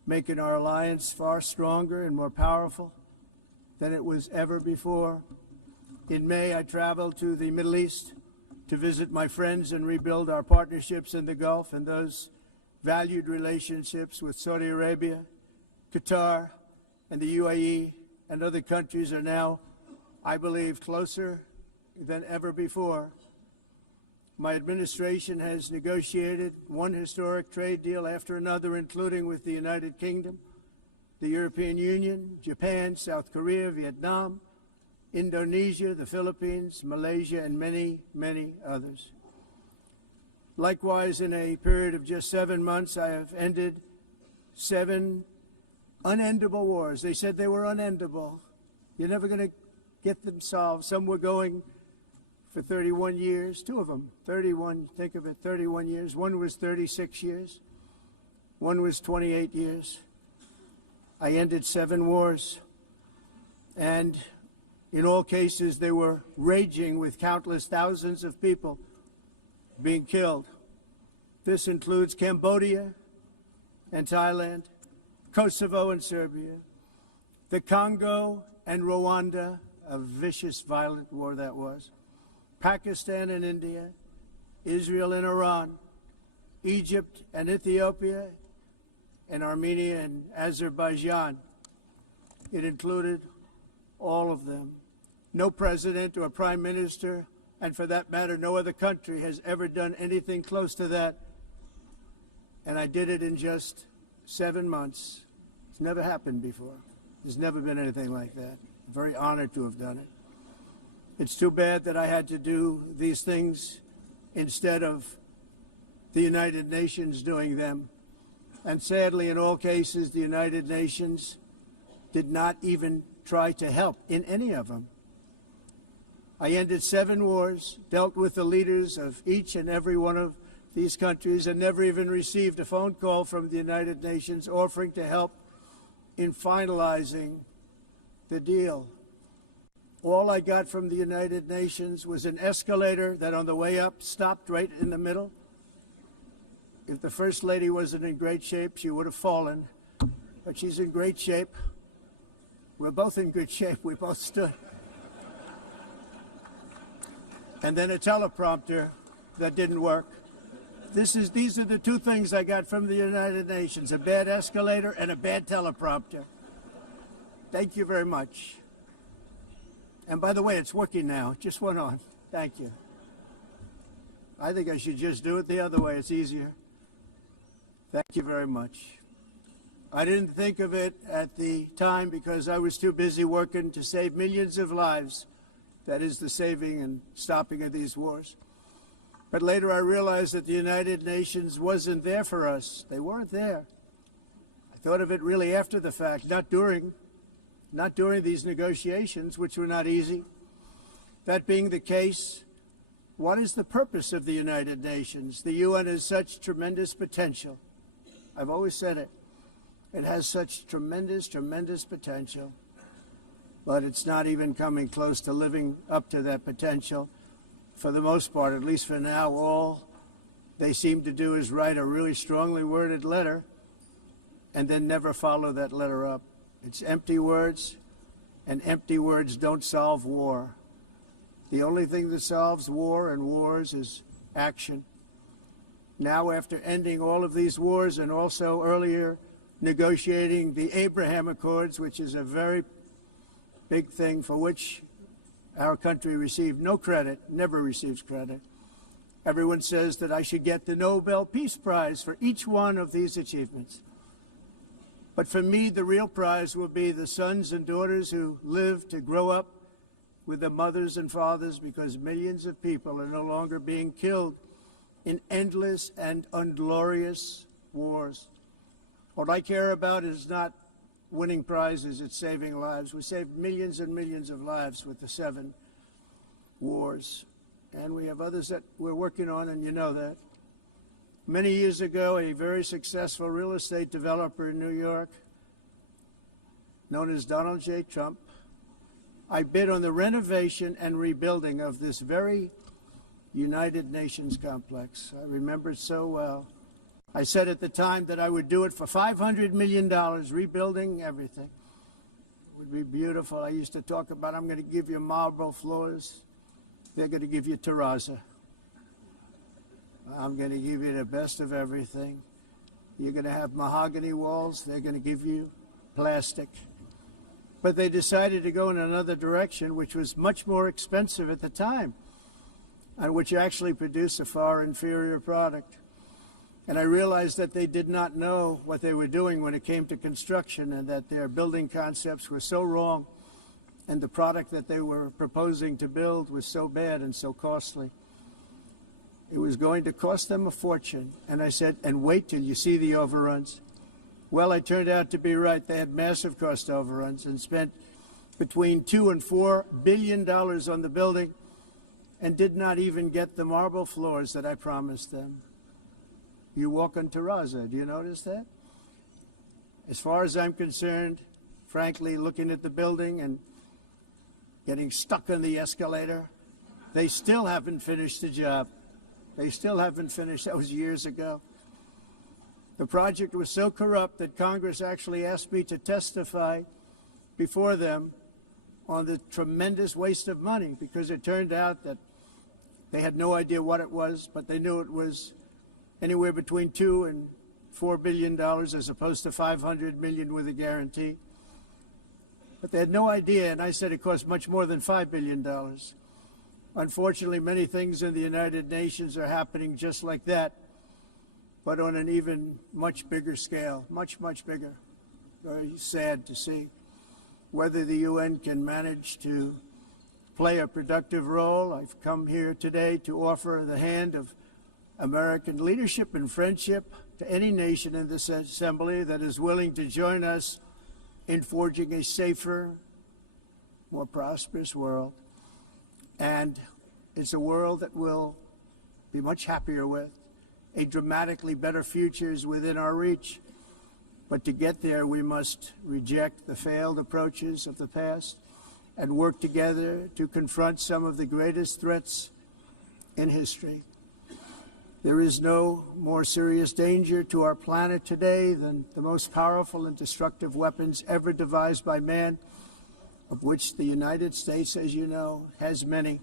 making our alliance far stronger and more powerful than it was ever before. In May, I traveled to the Middle East to visit my friends and rebuild our partnerships in the Gulf, and those valued relationships with Saudi Arabia, Qatar, and the UAE and other countries are now, I believe, closer than ever before. My administration has negotiated one historic trade deal after another, including with the United Kingdom, the European Union, Japan, South Korea, Vietnam, Indonesia, the Philippines, Malaysia, and many, many others. Likewise, in a period of just 7 months, I have ended 7 unendable wars. They said they were unendable. You're never going to get them solved. Some were going for 31 years, 2 of them, 31, think of it, 31 years. One was 36 years. One was 28 years. I ended 7 wars. And in all cases, they were raging with countless thousands of people being killed. This includes Cambodia and Thailand, Kosovo and Serbia, the Congo and Rwanda, a vicious, violent war that was, Pakistan and India, Israel and Iran, Egypt and Ethiopia, and Armenia and Azerbaijan. It included all of them. No president or prime minister, and for that matter, no other country has ever done anything close to that. And I did it in just 7 months. It's never happened before. There's never been anything like that. I'm very honored to have done it. It's too bad that I had to do these things instead of the United Nations doing them. And sadly, in all cases, the United Nations did not even try to help in any of them. I ended 7 wars, dealt with the leaders of each and every one of these countries, and never even received a phone call from the United Nations offering to help in finalizing the deal. All I got from the United Nations was an escalator that on the way up stopped right in the middle. If the First Lady wasn't in great shape, she would have fallen, but she's in great shape. We're both in good shape. We both stood. And then a teleprompter that didn't work. These are the two things I got from the United Nations, a bad escalator and a bad teleprompter. Thank you very much. And by the way, it's working now. It just went on. Thank you. I think I should just do it the other way. It's easier. Thank you very much. I didn't think of it at the time because I was too busy working to save millions of lives. That is the saving and stopping of these wars. But later I realized that the United Nations wasn't there for us. They weren't there. I thought of it really after the fact, not during these negotiations, which were not easy. That being the case, what is the purpose of the United Nations? The UN has such tremendous potential. I've always said it. It has such tremendous, tremendous potential, but it's not even coming close to living up to that potential. For the most part, at least for now, all they seem to do is write a really strongly worded letter and then never follow that letter up. It's empty words, and empty words don't solve war. The only thing that solves war and wars is action. Now, after ending all of these wars and also earlier negotiating the Abraham Accords, which is a very big thing for which our country received no credit, never receives credit. Everyone says that I should get the Nobel Peace Prize for each one of these achievements. But for me, the real prize will be the sons and daughters who live to grow up with the mothers and fathers, because millions of people are no longer being killed in endless and unglorious wars. What I care about is not winning prizes, it's saving lives. We saved millions and millions of lives with the 7 wars. And we have others that we're working on, and you know that. Many years ago, a very successful real estate developer in New York, known as Donald J. Trump, I bid on the renovation and rebuilding of this very United Nations complex. I remember it so well. I said at the time that I would do it for $500 million, rebuilding everything. It would be beautiful. I used to talk about, I'm going to give you marble floors. They're going to give you terrazzo. I'm going to give you the best of everything. You're going to have mahogany walls. They're going to give you plastic. But they decided to go in another direction, which was much more expensive at the time, and which actually produced a far inferior product. And I realized that they did not know what they were doing when it came to construction, and that their building concepts were so wrong, and the product that they were proposing to build was so bad and so costly. It was going to cost them a fortune. And I said, and wait till you see the overruns. Well, I turned out to be right. They had massive cost overruns and spent between $2 and $4 billion on the building and did not even get the marble floors that I promised them. You walk on terrazzo. Do you notice that? As far as I'm concerned, frankly, looking at the building and getting stuck on the escalator, they still haven't finished the job. They still haven't finished. That was years ago. The project was so corrupt that Congress actually asked me to testify before them on the tremendous waste of money, because it turned out that they had no idea what it was, but they knew it was anywhere between $2 and $4 billion as opposed to $500 million with a guarantee. But they had no idea, and I said it cost much more than $5 billion. Unfortunately, many things in the United Nations are happening just like that, but on an even much bigger scale, much, much bigger. Very sad to see whether the UN can manage to play a productive role. I've come here today to offer the hand of American leadership and friendship to any nation in this assembly that is willing to join us in forging a safer, more prosperous world. And it's a world that we'll be much happier with. A dramatically better future is within our reach. But to get there, we must reject the failed approaches of the past and work together to confront some of the greatest threats in history. There is no more serious danger to our planet today than the most powerful and destructive weapons ever devised by man, of which the United States, as you know, has many.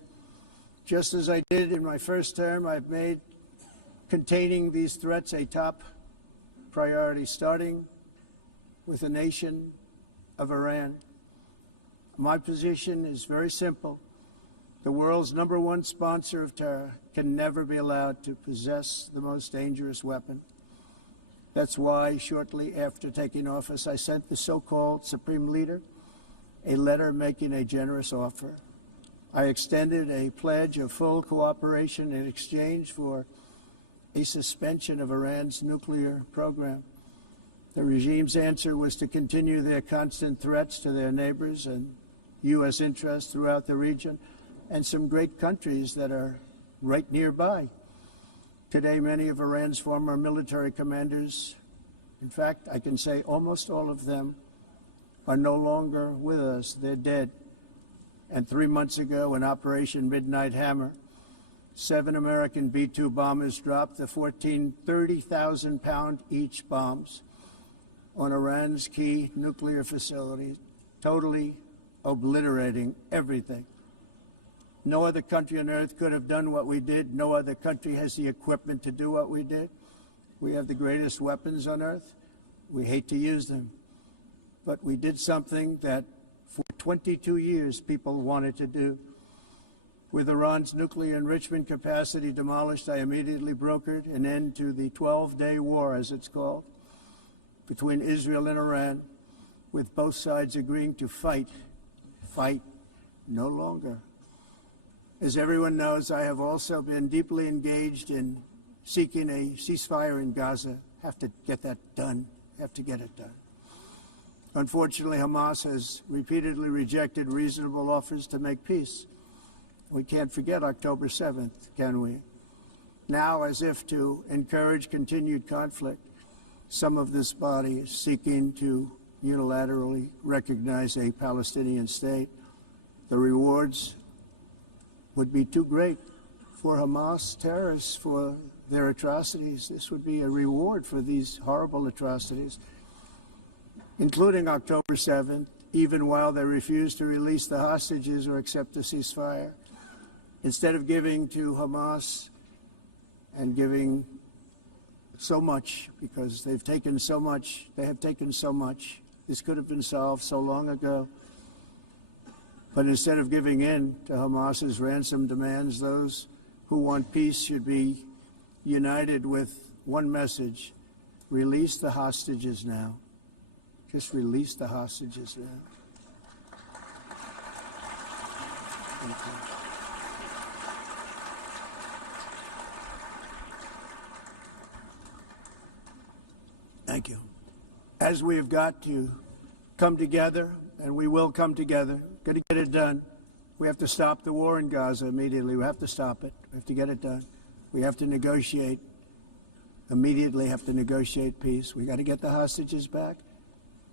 Just as I did in my first term, I've made containing these threats a top priority, starting with the nation of Iran. My position is very simple. The world's #1 sponsor of terror can never be allowed to possess the most dangerous weapon. That's why, shortly after taking office, I sent the so-called Supreme Leader a letter making a generous offer. I extended a pledge of full cooperation in exchange for a suspension of Iran's nuclear program. The regime's answer was to continue their constant threats to their neighbors and U.S. interests throughout the region and some great countries that are right nearby. Today, many of Iran's former military commanders, in fact, I can say almost all of them, are no longer with us. They're dead. And 3 months ago, in Operation Midnight Hammer, 7 American B-2 bombers dropped the 14 30,000-pound each bombs on Iran's key nuclear facilities, totally obliterating everything. No other country on earth could have done what we did. No other country has the equipment to do what we did. We have the greatest weapons on earth. We hate to use them. But we did something that for 22 years people wanted to do. With Iran's nuclear enrichment capacity demolished, I immediately brokered an end to the 12-day war, as it's called, between Israel and Iran, with both sides agreeing to fight no longer. As everyone knows, I have also been deeply engaged in seeking a ceasefire in Gaza. Have to get that done. Have to get it done. Unfortunately, Hamas has repeatedly rejected reasonable offers to make peace. We can't forget October 7th, can we? Now, as if to encourage continued conflict, some of this body is seeking to unilaterally recognize a Palestinian state. The rewards would be too great for Hamas terrorists for their atrocities. This would be a reward for these horrible atrocities, including October 7th, even while they refuse to release the hostages or accept a ceasefire. Instead of giving to Hamas and giving so much, because they've taken so much, this could have been solved so long ago. But instead of giving in to Hamas's ransom demands, those who want peace should be united with one message: release the hostages now. Just release the hostages now. Thank you. Thank you. As we have got to come together, and we will come together, got to get it done. We have to stop the war in Gaza immediately. We have to stop it. We have to get it done. We have to negotiate, immediately have to negotiate peace. We got to get the hostages back.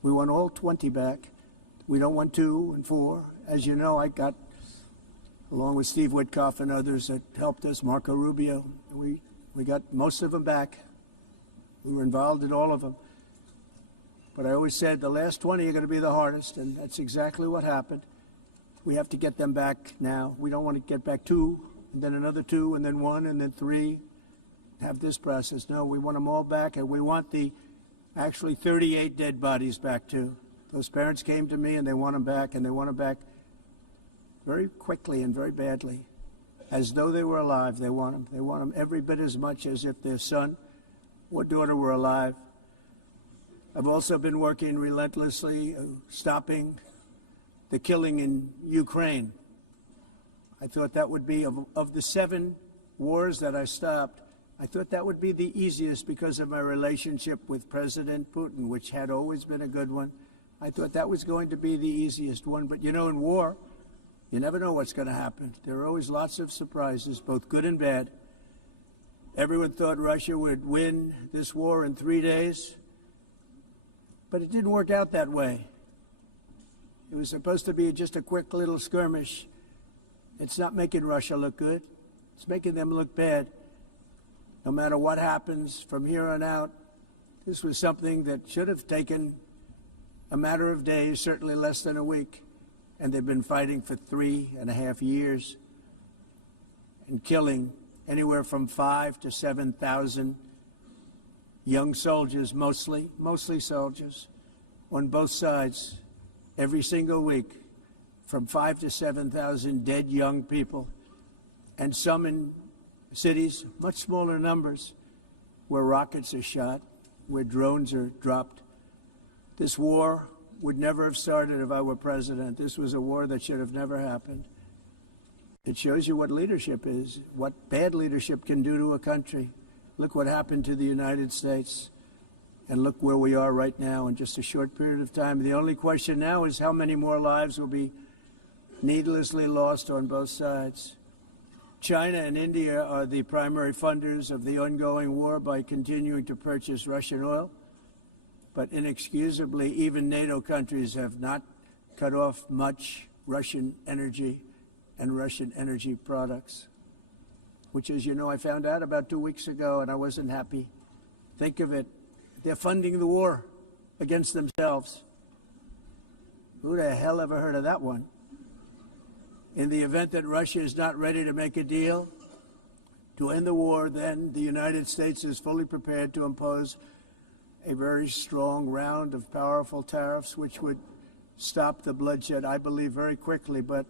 We want all 20 back. We don't want 2 and 4. As you know, I got, along with Steve Witkoff and others that helped us, Marco Rubio, we got most of them back. We were involved in all of them. But I always said the last 20 are going to be the hardest, and that's exactly what happened. We have to get them back now. We don't want to get back 2, and then another 2, and then 1, and then 3. Have this process. No, we want them all back, and we want the actually 38 dead bodies back too. Those parents came to me, and they want them back, and they want them back very quickly and very badly. As though they were alive, they want them. They want them every bit as much as if their son or daughter were alive. I've also been working relentlessly, stopping the killing in Ukraine. I thought that would be, of the 7 wars that I stopped, I thought that would be the easiest because of my relationship with President Putin, which had always been a good one. I thought that was going to be the easiest one. But, you know, in war, you never know what's going to happen. There are always lots of surprises, both good and bad. Everyone thought Russia would win this war in 3 days, but it didn't work out that way. It was supposed to be just a quick little skirmish. It's not making Russia look good. It's making them look bad. No matter what happens from here on out, this was something that should have taken a matter of days, certainly less than a week. And they've been fighting for 3.5 years and killing anywhere from 5,000 to 7,000 young soldiers, mostly soldiers, on both sides, every single week, from 5,000 to 7,000 dead young people, and some in cities, much smaller numbers, where rockets are shot, where drones are dropped. This war would never have started if I were president. This was a war that should have never happened. It shows you what leadership is, what bad leadership can do to a country. Look what happened to the United States, and look where we are right now in just a short period of time. The only question now is how many more lives will be needlessly lost on both sides. China and India are the primary funders of the ongoing war by continuing to purchase Russian oil. But inexcusably, even NATO countries have not cut off much Russian energy and Russian energy products, which, as you know, I found out about 2 weeks ago, and I wasn't happy. Think of it. They're funding the war against themselves. Who the hell ever heard of that one? In the event that Russia is not ready to make a deal to end the war, then the United States is fully prepared to impose a very strong round of powerful tariffs, which would stop the bloodshed, I believe, very quickly. But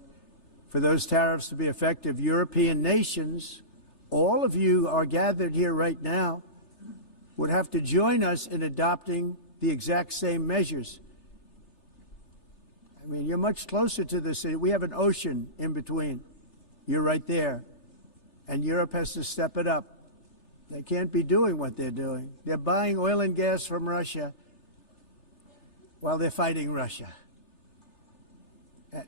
for those tariffs to be effective, European nations, all of you are gathered here right now, would have to join us in adopting the exact same measures. I mean, you're much closer to the city. We have an ocean in between. You're right there. And Europe has to step it up. They can't be doing what they're doing. They're buying oil and gas from Russia while they're fighting Russia.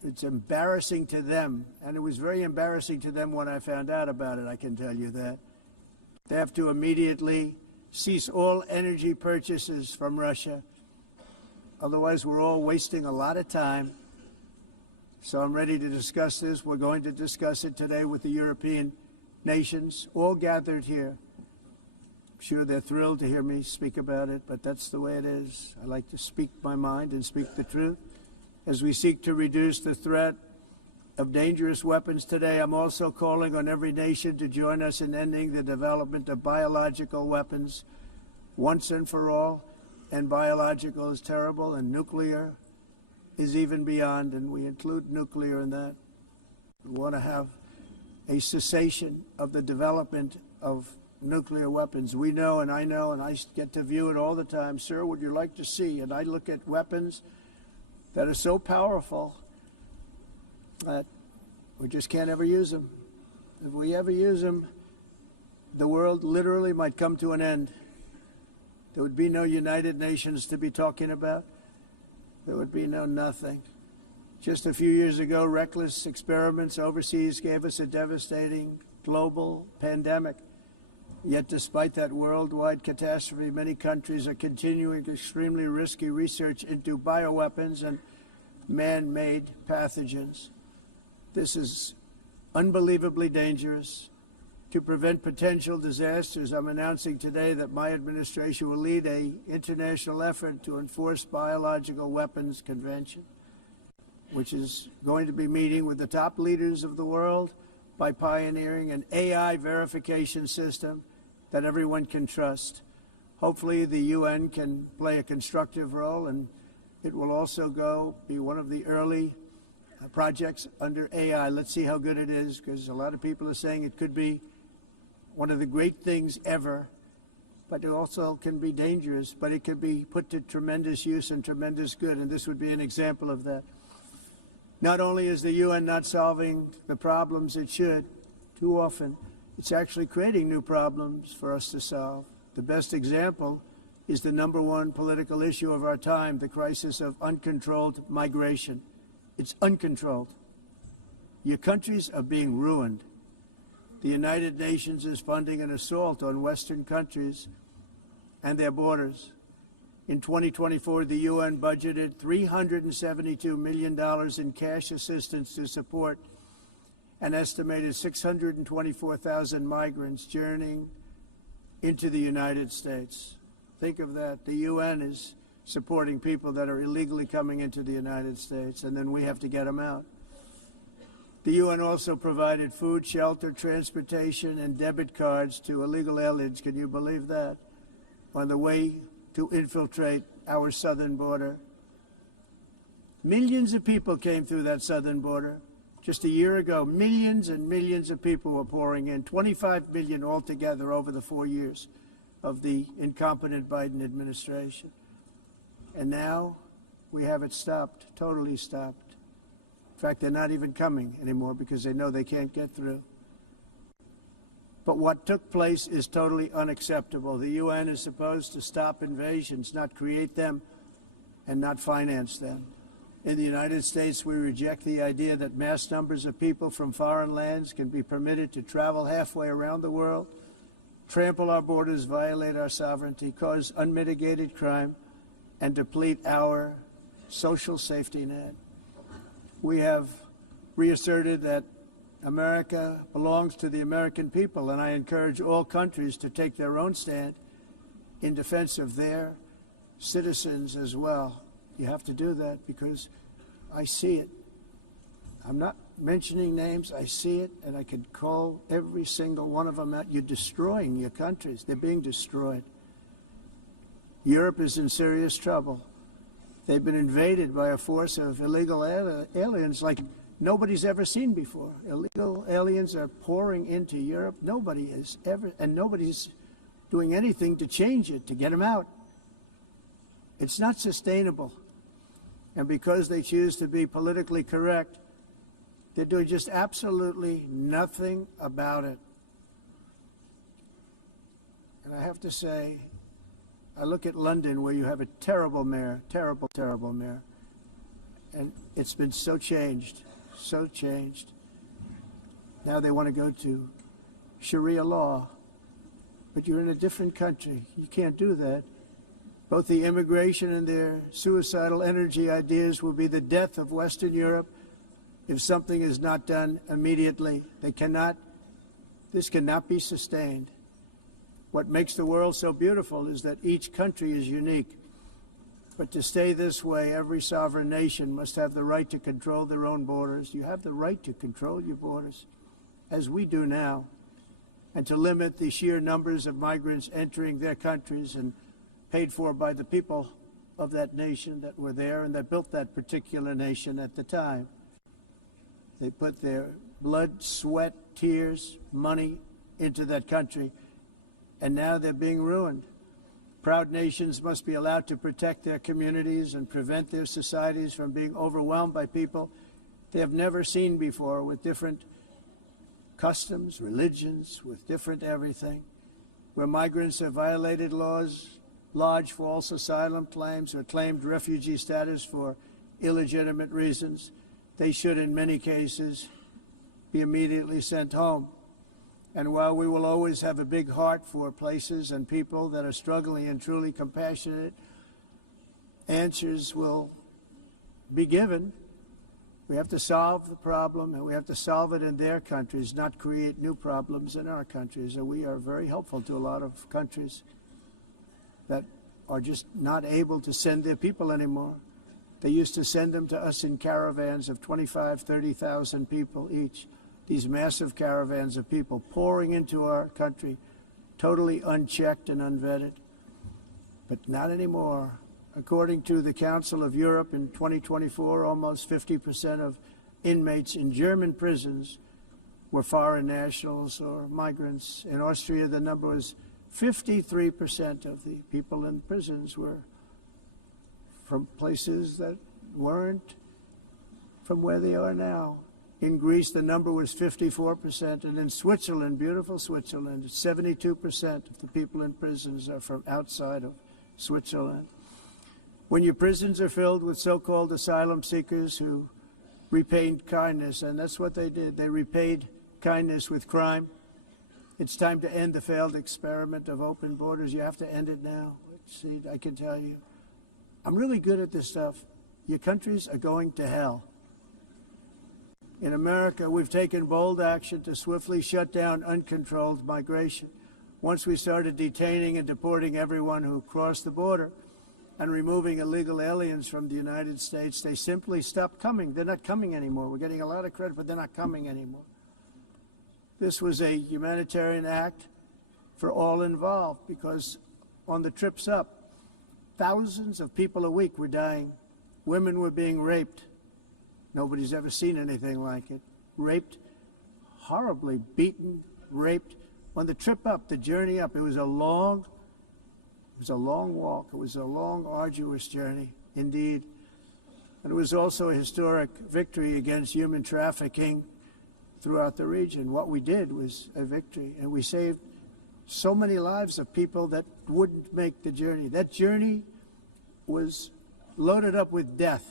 It's embarrassing to them, and it was very embarrassing to them when I found out about it, I can tell you that. They have to immediately cease all energy purchases from Russia. Otherwise, we're all wasting a lot of time. So I'm ready to discuss this. We're going to discuss it today with the European nations, all gathered here. I'm sure they're thrilled to hear me speak about it, but that's the way it is. I like to speak my mind and speak the truth. As we seek to reduce the threat of dangerous weapons today, I'm also calling on every nation to join us in ending the development of biological weapons once and for all. And biological is terrible, and nuclear is even beyond, and we include nuclear in that. We want to have a cessation of the development of nuclear weapons. We know, and I get to view it all the time. Sir, would you like to see? And I look at weapons that are so powerful that we just can't ever use them. If we ever use them, the world literally might come to an end. There would be no United Nations to be talking about. There would be no nothing. Just a few years ago, reckless experiments overseas gave us a devastating global pandemic. Yet despite that worldwide catastrophe, many countries are continuing extremely risky research into bioweapons and man-made pathogens. This is unbelievably dangerous. To prevent potential disasters, I'm announcing today that my administration will lead an international effort to enforce biological weapons convention, which is going to be meeting with the top leaders of the world by pioneering an AI verification system that everyone can trust. Hopefully the UN can play a constructive role, and it will also be one of the early projects under AI. Let's see how good it is, because a lot of people are saying it could be one of the great things ever, but it also can be dangerous, but it can be put to tremendous use and tremendous good, and this would be an example of that. Not only is the UN not solving the problems it should, too often, it's actually creating new problems for us to solve. The best example is the #1 political issue of our time, the crisis of uncontrolled migration. It's uncontrolled. Your countries are being ruined. The United Nations is funding an assault on Western countries and their borders. In 2024, the UN budgeted $372 million in cash assistance to support an estimated 624,000 migrants journeying into the United States. Think of that. The UN is supporting people that are illegally coming into the United States, and then we have to get them out. The UN also provided food, shelter, transportation, and debit cards to illegal aliens. Can you believe that? On the way to infiltrate our southern border. Millions of people came through that southern border. Just a year ago, millions and millions of people were pouring in, 25 million altogether over the 4 years of the incompetent Biden administration. And now we have it stopped, totally stopped. In fact, they're not even coming anymore because they know they can't get through. But what took place is totally unacceptable. The UN is supposed to stop invasions, not create them and not finance them. In the United States, we reject the idea that mass numbers of people from foreign lands can be permitted to travel halfway around the world, trample our borders, violate our sovereignty, cause unmitigated crime, and deplete our social safety net. We have reasserted that America belongs to the American people, and I encourage all countries to take their own stand in defense of their citizens as well. You have to do that because I see it. I'm not mentioning names. I see it, and I could call every single one of them out. You're destroying your countries. They're being destroyed. Europe is in serious trouble. They've been invaded by a force of illegal aliens like nobody's ever seen before. Illegal aliens are pouring into Europe. Nobody has ever, and nobody's doing anything to change it, to get them out. It's not sustainable. And because they choose to be politically correct, they're doing just absolutely nothing about it. And I have to say, I look at London where you have a terrible mayor, terrible, terrible mayor. And it's been so changed, so changed. Now they want to go to Sharia law. But you're in a different country. You can't do that. Both the immigration and their suicidal energy ideas will be the death of Western Europe if something is not done immediately. This cannot be sustained. What makes the world so beautiful is that each country is unique. But to stay this way, every sovereign nation must have the right to control their own borders. You have the right to control your borders, as we do now, and to limit the sheer numbers of migrants entering their countries and paid for by the people of that nation that were there and that built that particular nation at the time. They put their blood, sweat, tears, money into that country, and now they're being ruined. Proud nations must be allowed to protect their communities and prevent their societies from being overwhelmed by people they have never seen before, with different customs, religions, with different everything. Where migrants have violated laws, lodged false asylum claims, or claimed refugee status for illegitimate reasons, they should, in many cases, be immediately sent home. And while we will always have a big heart for places and people that are struggling and truly compassionate, answers will be given. We have to solve the problem, and we have to solve it in their countries, not create new problems in our countries. And we are very helpful to a lot of countries that are just not able to send their people anymore. They used to send them to us in caravans of 25,000, 30,000 people each. These massive caravans of people pouring into our country, totally unchecked and unvetted. But not anymore. According to the Council of Europe, in 2024, almost 50% of inmates in German prisons were foreign nationals or migrants. In Austria, the number was 53% of the people in prisons were from places that weren't from where they are now. In Greece, the number was 54%, and in Switzerland, beautiful Switzerland, 72% of the people in prisons are from outside of Switzerland. When your prisons are filled with so-called asylum seekers who repaid kindness, and that's what they did, they repaid kindness with crime, it's time to end the failed experiment of open borders. You have to end it now. See, I can tell you, I'm really good at this stuff. Your countries are going to hell. In America, we've taken bold action to swiftly shut down uncontrolled migration. Once we started detaining and deporting everyone who crossed the border, and removing illegal aliens from the United States, they simply stopped coming. They're not coming anymore. We're getting a lot of credit, but they're not coming anymore. This was a humanitarian act for all involved, because on the trips up, thousands of people a week were dying. Women were being raped. Nobody's ever seen anything like it. Raped, horribly beaten, raped. On the trip up, the journey up, it was a long walk. It was a long, arduous journey, indeed. And it was also a historic victory against human trafficking throughout the region. What we did was a victory, and we saved so many lives of people that wouldn't make the journey. That journey was loaded up with death.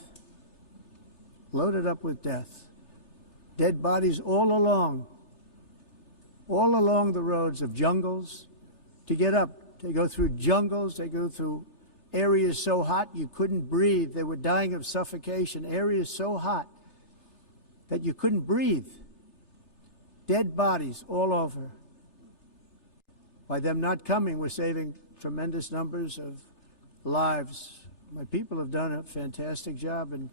Loaded up with death. Dead bodies all along the roads of jungles to get up. They go through jungles, they go through areas so hot you couldn't breathe. They were dying of suffocation, areas so hot that you couldn't breathe. Dead bodies all over. By them not coming, we're saving tremendous numbers of lives. My people have done a fantastic job in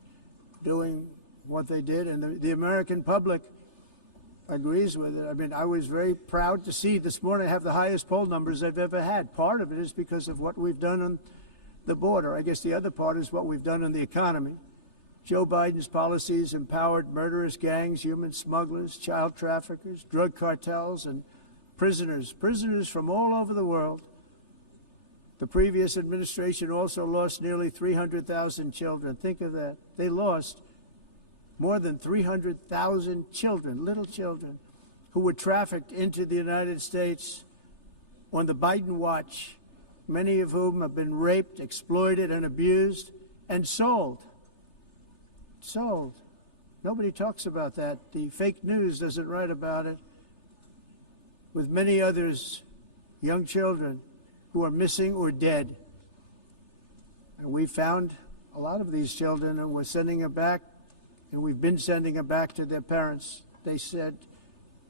doing what they did, and the American public agrees with it. I mean, I was very proud to see this morning I have the highest poll numbers I've ever had. Part of it is because of what we've done on the border. I guess the other part is what we've done on the economy. Joe Biden's policies empowered murderous gangs, human smugglers, child traffickers, drug cartels, and prisoners from all over the world. The previous administration also lost nearly 300,000 children. Think of that. They lost more than 300,000 children, little children, who were trafficked into the United States on the Biden watch, many of whom have been raped, exploited, and abused, and sold. Sold. Nobody talks about that. The fake news doesn't write about it. With many others, young children who are missing or dead. And we found a lot of these children, and we're sending them back, and we've been sending them back to their parents. They said,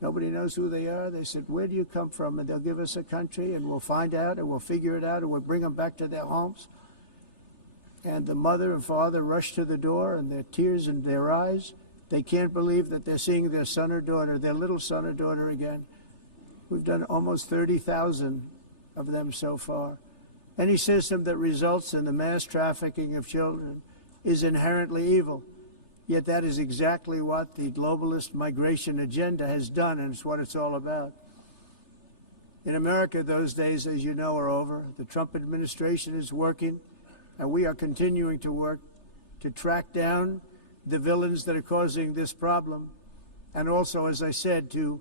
nobody knows who they are. They said, where do you come from? And they'll give us a country, and we'll find out, and we'll figure it out, and we'll bring them back to their homes. And the mother and father rush to the door, and their tears in their eyes. They can't believe that they're seeing their son or daughter, their little son or daughter again. We've done almost 30,000 of them so far. Any system that results in the mass trafficking of children is inherently evil. Yet that is exactly what the globalist migration agenda has done, and it's what it's all about. In America, those days, as you know, are over. The Trump administration is working, and we are continuing to work to track down the villains that are causing this problem, and also, as I said, to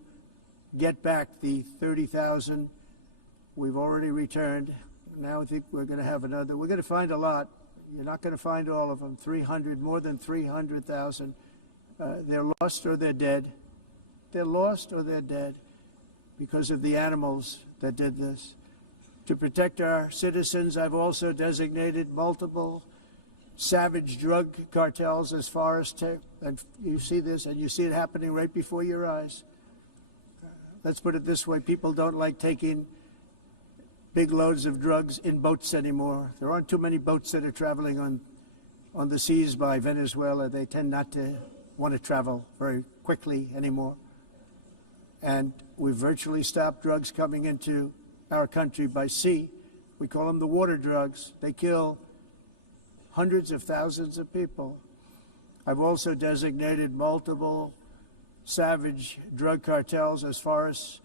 get back the 30,000 we've already returned. Now I think we're going to have another. We're going to find a lot. You're not going to find all of them. 300, more than 300,000. They're lost or they're dead. They're lost or they're dead because of the animals that did this. To protect our citizens, I've also designated multiple savage drug cartels as far as, and you see this, and you see it happening right before your eyes. Let's put it this way, people don't like taking big loads of drugs in boats anymore. There aren't too many boats that are traveling on the seas by Venezuela. They tend not to want to travel very quickly anymore. And we've virtually stopped drugs coming into our country by sea. We call them the water drugs. They kill hundreds of thousands of people. I've also designated multiple savage drug cartels as far as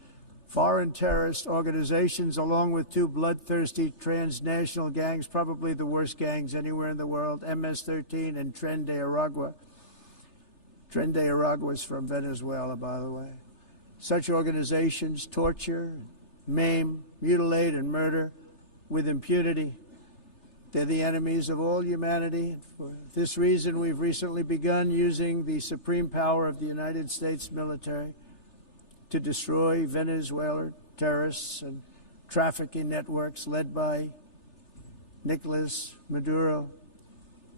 foreign terrorist organizations, along with two bloodthirsty transnational gangs, probably the worst gangs anywhere in the world, MS-13 and Tren de Aragua. Tren de Aragua is from Venezuela, by the way. Such organizations torture, maim, mutilate, and murder with impunity. They're the enemies of all humanity. For this reason, we've recently begun using the supreme power of the United States military to destroy Venezuelan terrorists and trafficking networks led by Nicolas Maduro.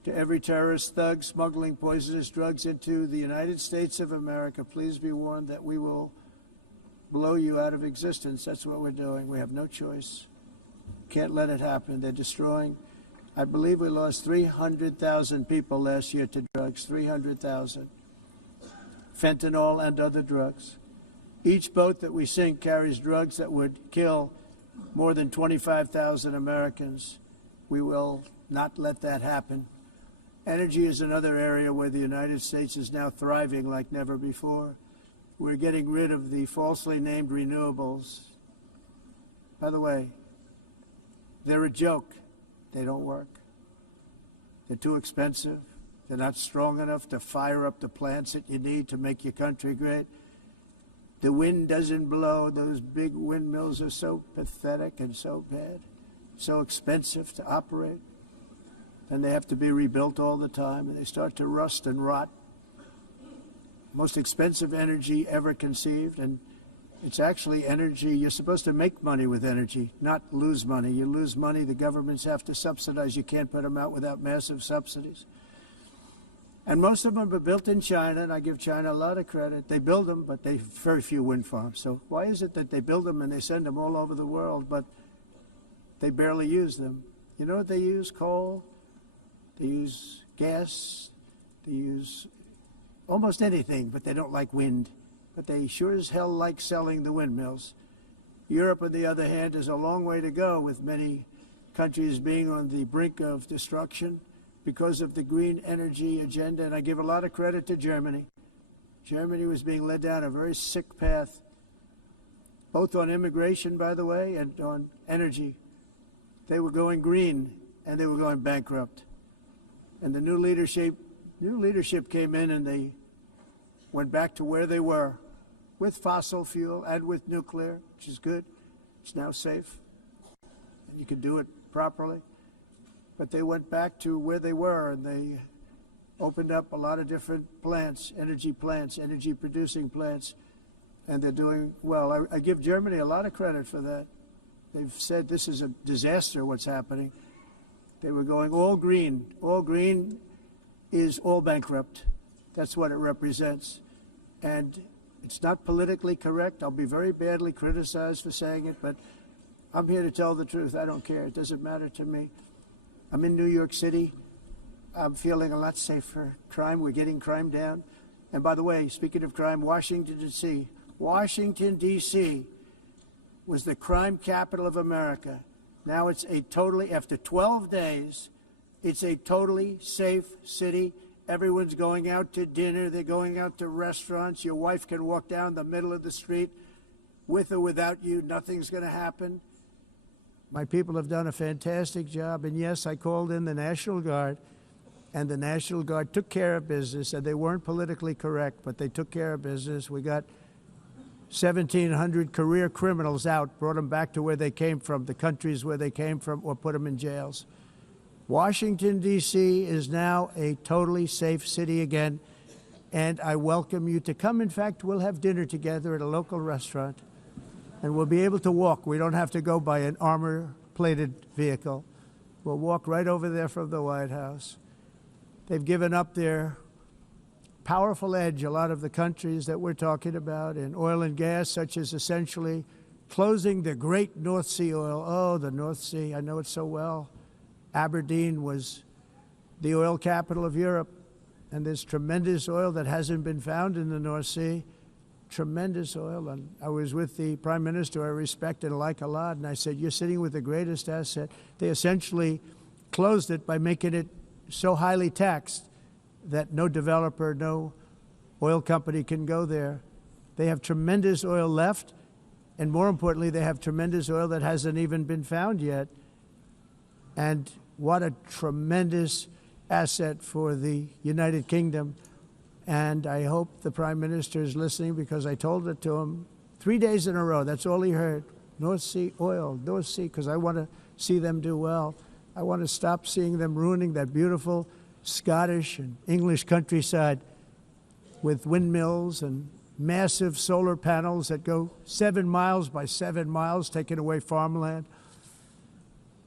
To every terrorist thug smuggling poisonous drugs into the United States of America, please be warned that we will blow you out of existence. That's what we're doing. We have no choice. Can't let it happen. They're destroying I believe we lost 300,000 people last year to drugs, 300,000. Fentanyl and other drugs. Each boat that we sink carries drugs that would kill more than 25,000 Americans. We will not let that happen. Energy is another area where the United States is now thriving like never before. We're getting rid of the falsely named renewables. By the way, they're a joke. They don't work. They're too expensive. They're not strong enough to fire up the plants that you need to make your country great. The wind doesn't blow. Those big windmills are so pathetic and so bad, so expensive to operate. And they have to be rebuilt all the time, and they start to rust and rot. Most expensive energy ever conceived, and it's actually energy. You're supposed to make money with energy, not lose money. You lose money, the governments have to subsidize. You can't put them out without massive subsidies. And most of them are built in China, and I give China a lot of credit. They build them, but they have very few wind farms. So why is it that they build them and they send them all over the world, but they barely use them? You know what they use? Coal. They use gas. They use almost anything, but they don't like wind. But they sure as hell like selling the windmills. Europe, on the other hand, is a long way to go, with many countries being on the brink of destruction because of the green energy agenda. And I give a lot of credit to Germany. Germany was being led down a very sick path, both on immigration, by the way, and on energy. They were going green, and they were going bankrupt. And the new leadership came in, and they went back to where they were, with fossil fuel and with nuclear, which is good. It's now safe. And you can do it properly. But they went back to where they were, and they opened up a lot of different plants, energy-producing plants, and they're doing well. I give Germany a lot of credit for that. They've said this is a disaster, what's happening. They were going all green. All green is all bankrupt. That's what it represents. And it's not politically correct. I'll be very badly criticized for saying it, but I'm here to tell the truth. I don't care. It doesn't matter to me. I'm in New York City. I'm feeling a lot safer. Crime, we're getting crime down. And by the way, speaking of crime, Washington, D.C. was the crime capital of America. Now it's after 12 days, it's a totally safe city. Everyone's going out to dinner. They're going out to restaurants. Your wife can walk down the middle of the street with or without you. Nothing's going to happen. My people have done a fantastic job. And yes, I called in the National Guard, and the National Guard took care of business. And they weren't politically correct, but they took care of business. We got 1,700 career criminals out, brought them back to where they came from, the countries where they came from, or put them in jails. Washington, D.C. is now a totally safe city again, and I welcome you to come. In fact, we'll have dinner together at a local restaurant, and we'll be able to walk. We don't have to go by an armor-plated vehicle. We'll walk right over there from the White House. They've given up their powerful edge, a lot of the countries that we're talking about, in oil and gas, such as essentially closing the great North Sea oil. Oh, the North Sea, I know it so well. Aberdeen was the oil capital of Europe, and there's tremendous oil that hasn't been found in the North Sea, tremendous oil. And I was with the Prime Minister I respect and like a lot, and I said, you're sitting with the greatest asset. They essentially closed it by making it so highly taxed that no developer, no oil company can go there. They have tremendous oil left, and more importantly, they have tremendous oil that hasn't even been found yet. And what a tremendous asset for the United Kingdom. And I hope the Prime Minister is listening, because I told it to him 3 days in a row. That's all he heard. North Sea oil, North Sea, because I want to see them do well. I want to stop seeing them ruining that beautiful Scottish and English countryside with windmills and massive solar panels that go 7 miles by 7 miles, taking away farmland.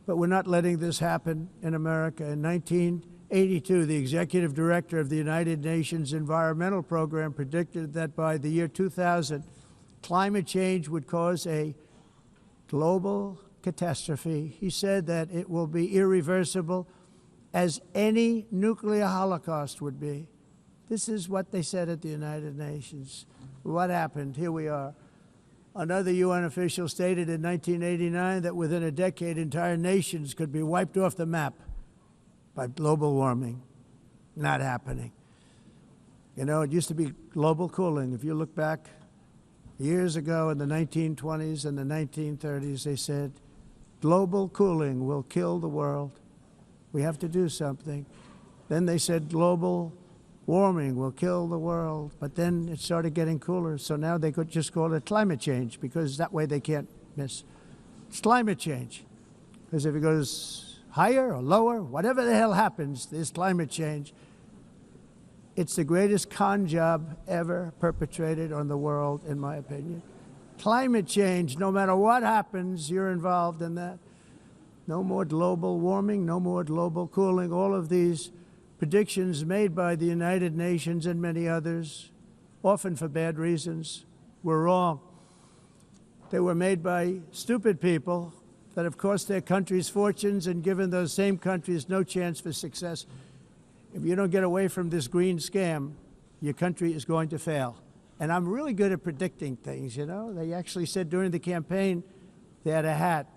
But we're not letting this happen in America. In 1982, the executive director of the United Nations Environmental Program predicted that by the year 2000, climate change would cause a global catastrophe. He said that it will be irreversible. as any nuclear holocaust would be. This is what they said at the United Nations. What happened? Here we are. Another UN official stated in 1989 that within a decade, entire nations could be wiped off the map by global warming. Not happening. You know, it used to be global cooling. If you look back years ago in the 1920s and the 1930s, they said, global cooling will kill the world. We have to do something. Then they said global warming will kill the world. But then it started getting cooler, so now they could just call it climate change, because that way they can't miss. It's climate change. Because if it goes higher or lower, whatever the hell happens, there's climate change. It's the greatest con job ever perpetrated on the world, in my opinion. Climate change, no matter what happens, you're involved in that. No more global warming, no more global cooling. All of these predictions made by the United Nations and many others, often for bad reasons, were wrong. They were made by stupid people that have cost their countries fortunes and given those same countries no chance for success. If you don't get away from this green scam, your country is going to fail. And I'm really good at predicting things, you know. They actually said during the campaign they had a hat,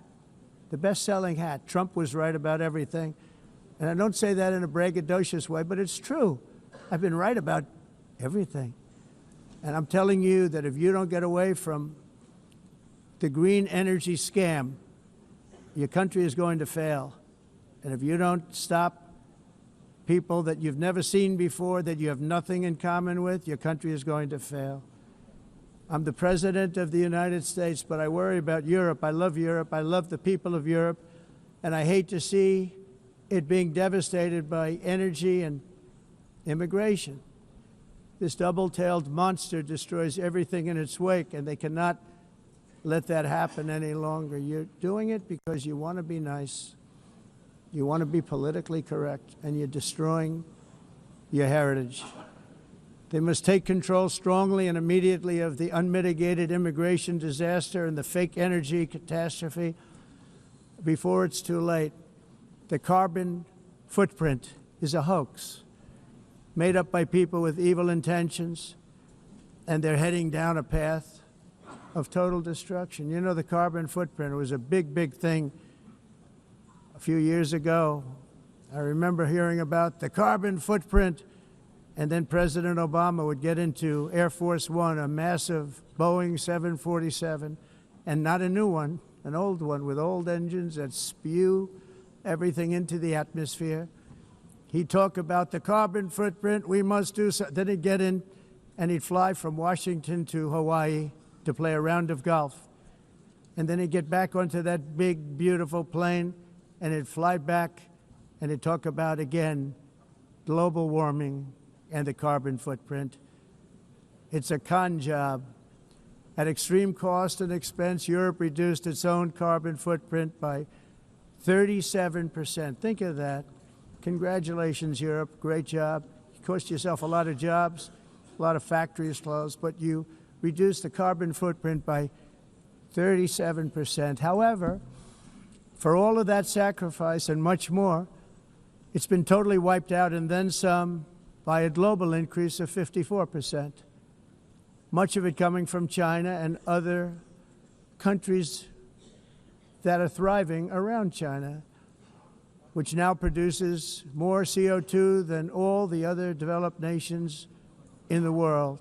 the best-selling hat. Trump was right about everything. And I don't say that in a braggadocious way, but it's true. I've been right about everything. And I'm telling you that if you don't get away from the green energy scam, your country is going to fail. And if you don't stop people that you've never seen before, that you have nothing in common with, your country is going to fail. I'm the President of the United States, but I worry about Europe. I love Europe. I love the people of Europe. And I hate to see it being devastated by energy and immigration. This double-tailed monster destroys everything in its wake, and they cannot let that happen any longer. You're doing it because you want to be nice. You want to be politically correct, and you're destroying your heritage. They must take control strongly and immediately of the unmitigated immigration disaster and the fake energy catastrophe before it's too late. The carbon footprint is a hoax made up by people with evil intentions, and they're heading down a path of total destruction. You know, the carbon footprint was a big, big thing a few years ago. I remember hearing about the carbon footprint, and then President Obama would get into Air Force One, a massive Boeing 747, and not a new one, an old one with old engines that spew everything into the atmosphere. He'd talk about the carbon footprint, we must do so. Then he'd get in and he'd fly from Washington to Hawaii to play a round of golf. And then he'd get back onto that big, beautiful plane and he'd fly back and he'd talk about, again, global warming and the carbon footprint. It's a con job. At extreme cost and expense, Europe reduced its own carbon footprint by 37%. Think of that. Congratulations, Europe. Great job. You cost yourself a lot of jobs, a lot of factories closed, but you reduced the carbon footprint by 37%. However, for all of that sacrifice and much more, it's been totally wiped out and then some by a global increase of 54%. Much of it coming from China and other countries that are thriving around China, which now produces more CO2 than all the other developed nations in the world.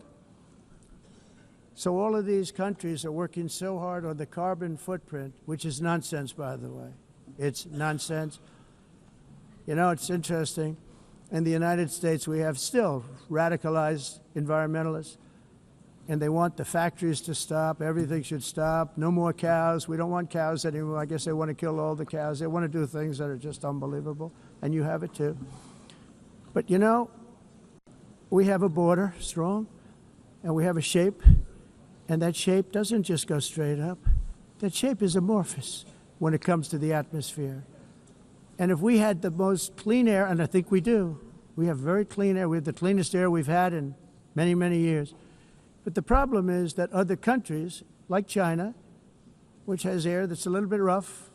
So all of these countries are working so hard on the carbon footprint, which is nonsense, by the way. It's nonsense. You know, it's interesting. In the United States, we have still radicalized environmentalists, and they want the factories to stop. Everything should stop. No more cows. We don't want cows anymore. I guess they want to kill all the cows. They want to do things that are just unbelievable, and you have it too. But you know, we have a border, strong, and we have a shape, and that shape doesn't just go straight up. That shape is amorphous when it comes to the atmosphere. And if we had the most clean air, and I think we do, we have very clean air. We have the cleanest air we've had in many, many years. But the problem is that other countries, like China, which has air that's a little bit rough,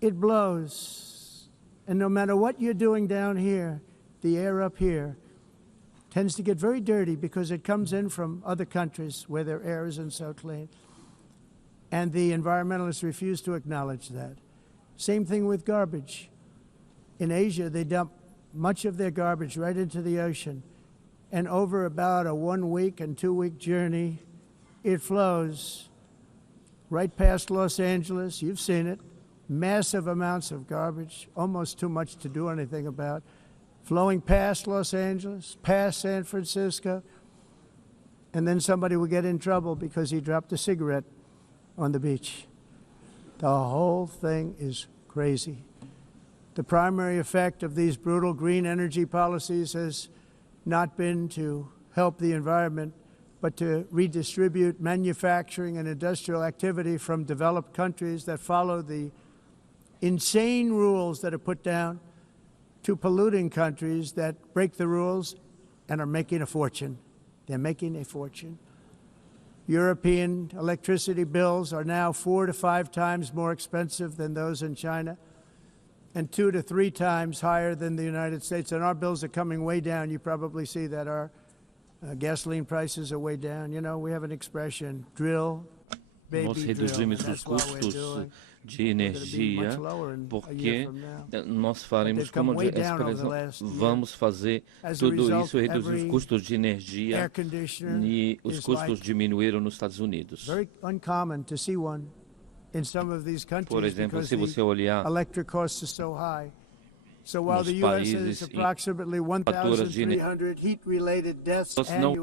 it blows And no matter what you're doing down here, the air up here tends to get very dirty because it comes in from other countries where their air isn't so clean. And the environmentalists refuse to acknowledge that. Same thing with garbage. In Asia, they dump much of their garbage right into the ocean. And over about a 1 week and 2 week journey, it flows right past Los Angeles. You've seen it. Massive amounts of garbage, almost too much to do anything about, flowing past Los Angeles, past San Francisco, and then somebody will get in trouble because he dropped a cigarette on the beach. The whole thing is crazy. The primary effect of these brutal green energy policies has not been to help the environment, but to redistribute manufacturing and industrial activity from developed countries that follow the insane rules that are put down to polluting countries that break the rules and are making a fortune. They're making a fortune. European electricity bills are now 4 to 5 times more expensive than those in China, and 2 to 3 times higher than the United States. And our bills are coming way down. You probably see that our gasoline prices are way down. You know, we have an expression, drill, baby, Nós drill. reduzimos And os that's what we're custos doing. de energia porque nós faremos, como a expressão, vamos fazer tudo isso, reduzir os custos de energia, e os custos diminuíram nos Estados Unidos. Por exemplo, se você olhar nos países em faturas de energia não,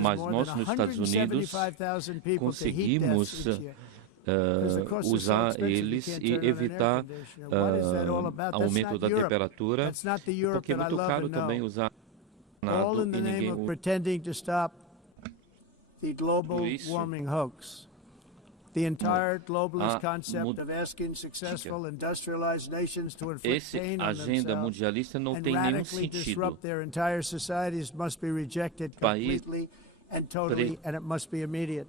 mas nós nos Estados Unidos conseguimos usar eles e evitar aumento da temperatura, porque é muito caro também usar nada e ninguém usa. The entire globalist concept of asking successful industrialized nations to inflict pain on themselves and radically disrupt their entire societies must be rejected completely and totally, and it must be immediate.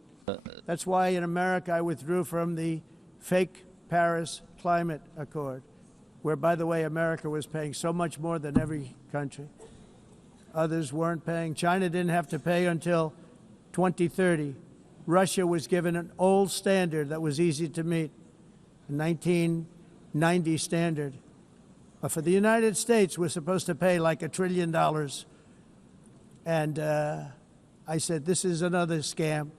That's why in America I withdrew from the fake Paris Climate Accord, where, by the way, America was paying so much more than every country. Others weren't paying. China didn't have to pay until 2030. Russia was given an old standard that was easy to meet, a 1990 standard. But for the United States, we're supposed to pay like $1 trillion. And I said, this is another scam.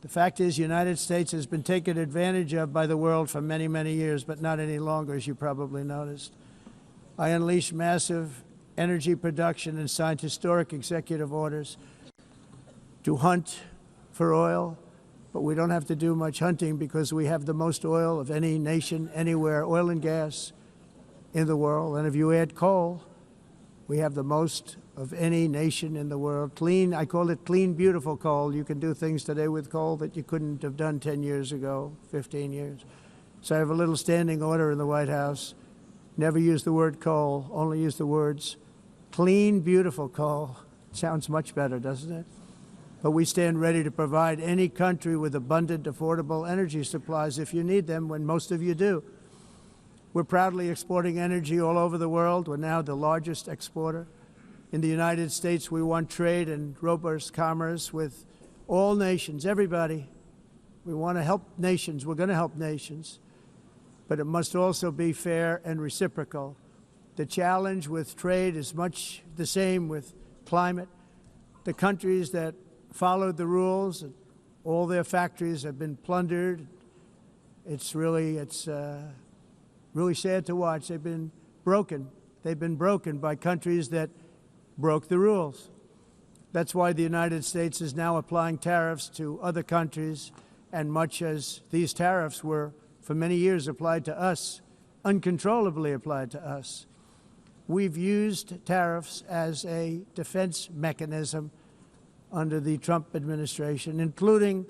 The fact is, the United States has been taken advantage of by the world for many, many years, but not any longer, as you probably noticed. I unleashed massive energy production and signed historic executive orders to hunt for oil, but we don't have to do much hunting because we have the most oil of any nation anywhere, oil and gas in the world. And if you add coal, we have the most of any nation in the world. Clean, I call it clean, beautiful coal. You can do things today with coal that you couldn't have done 10 years ago, 15 years. So I have a little standing order in the White House. Never use the word coal, only use the words clean, beautiful coal. Sounds much better, doesn't it? But we stand ready to provide any country with abundant, affordable energy supplies if you need them, when most of you do. We're proudly exporting energy all over the world. We're now the largest exporter. In the United States, we want trade and robust commerce with all nations, everybody. We want to help nations. We're going to help nations. But it must also be fair and reciprocal. The challenge with trade is much the same with climate. The countries that followed the rules, all their factories have been plundered. It's really sad to watch. They've been broken. They've been broken by countries that broke the rules. That's why the United States is now applying tariffs to other countries, and much as these tariffs were for many years applied to us, uncontrollably applied to us. We've used tariffs as a defense mechanism under the Trump administration, including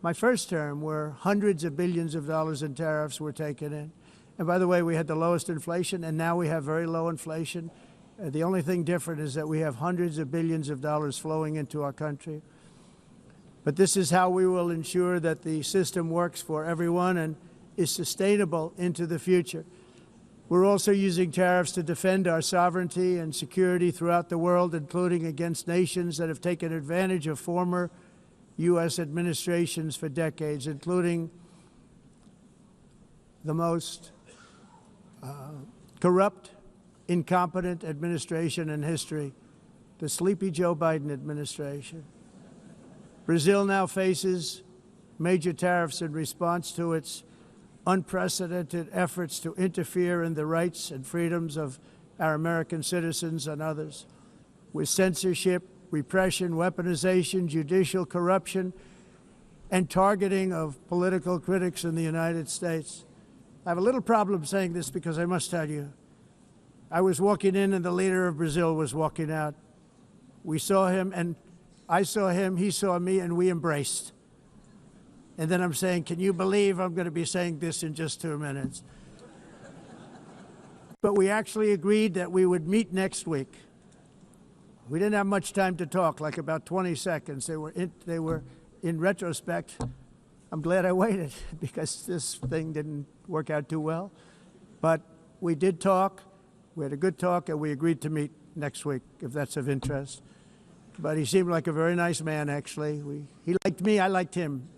my first term, where hundreds of billions of dollars in tariffs were taken in. And by the way, we had the lowest inflation, and now we have very low inflation. The only thing different is that we have hundreds of billions of dollars flowing into our country. But this is how we will ensure that the system works for everyone and is sustainable into the future. We're also using tariffs to defend our sovereignty and security throughout the world, including against nations that have taken advantage of former U.S. administrations for decades, including the most corrupt, incompetent administration in history, the sleepy Joe Biden administration. Brazil now faces major tariffs in response to its unprecedented efforts to interfere in the rights and freedoms of our American citizens and others, with censorship, repression, weaponization, judicial corruption, and targeting of political critics in the United States. I have a little problem saying this because I must tell you, I was walking in and the leader of Brazil was walking out. We saw him and I saw him, he saw me, and we embraced. And then I'm saying, can you believe I'm going to be saying this in just 2 minutes? But we actually agreed that we would meet next week. We didn't have much time to talk, like about 20 seconds. They were in retrospect, I'm glad I waited because this thing didn't work out too well. But we did talk, we had a good talk, and we agreed to meet next week, if that's of interest. But he seemed like a very nice man, actually. He liked me, I liked him.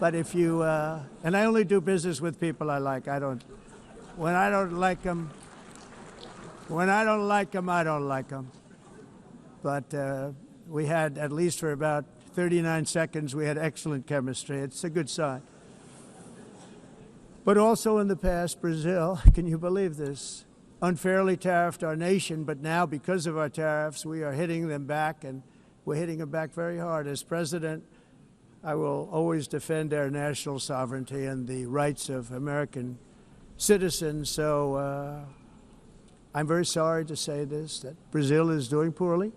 But if you, and I only do business with people I like. When I don't like them, I don't like them. But we had, at least for about 39 seconds, we had excellent chemistry. It's a good sign. But also in the past, Brazil, can you believe this, unfairly tariffed our nation, but now because of our tariffs, we are hitting them back, and we're hitting them back very hard. As president, I will always defend our national sovereignty and the rights of American citizens. So I'm very sorry to say this, that Brazil is doing poorly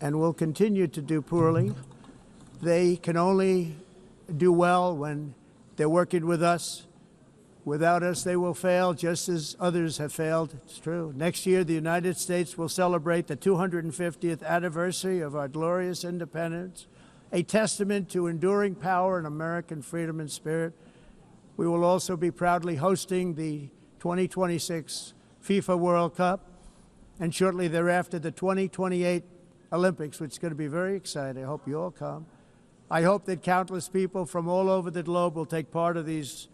and will continue to do poorly. They can only do well when they're working with us. Without us, they will fail, just as others have failed. It's true. Next year, the United States will celebrate the 250th anniversary of our glorious independence, a testament to enduring power and American freedom and spirit. We will also be proudly hosting the 2026 FIFA World Cup, and shortly thereafter, the 2028 Olympics, which is going to be very exciting. I hope you all come. I hope that countless people from all over the globe will take part of these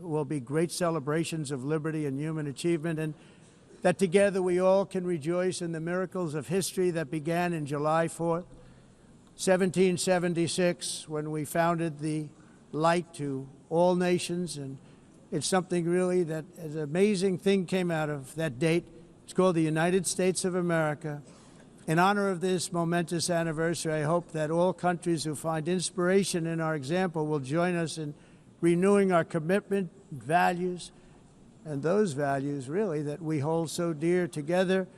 will be great celebrations of liberty and human achievement, and that together we all can rejoice in the miracles of history that began in July 4th, 1776, when we founded the light to all nations. And it's something really that an amazing thing came out of that date. It's called the United States of America. In honor of this momentous anniversary, I hope that all countries who find inspiration in our example will join us in renewing our commitment, values, and those values, really, that we hold so dear. Together,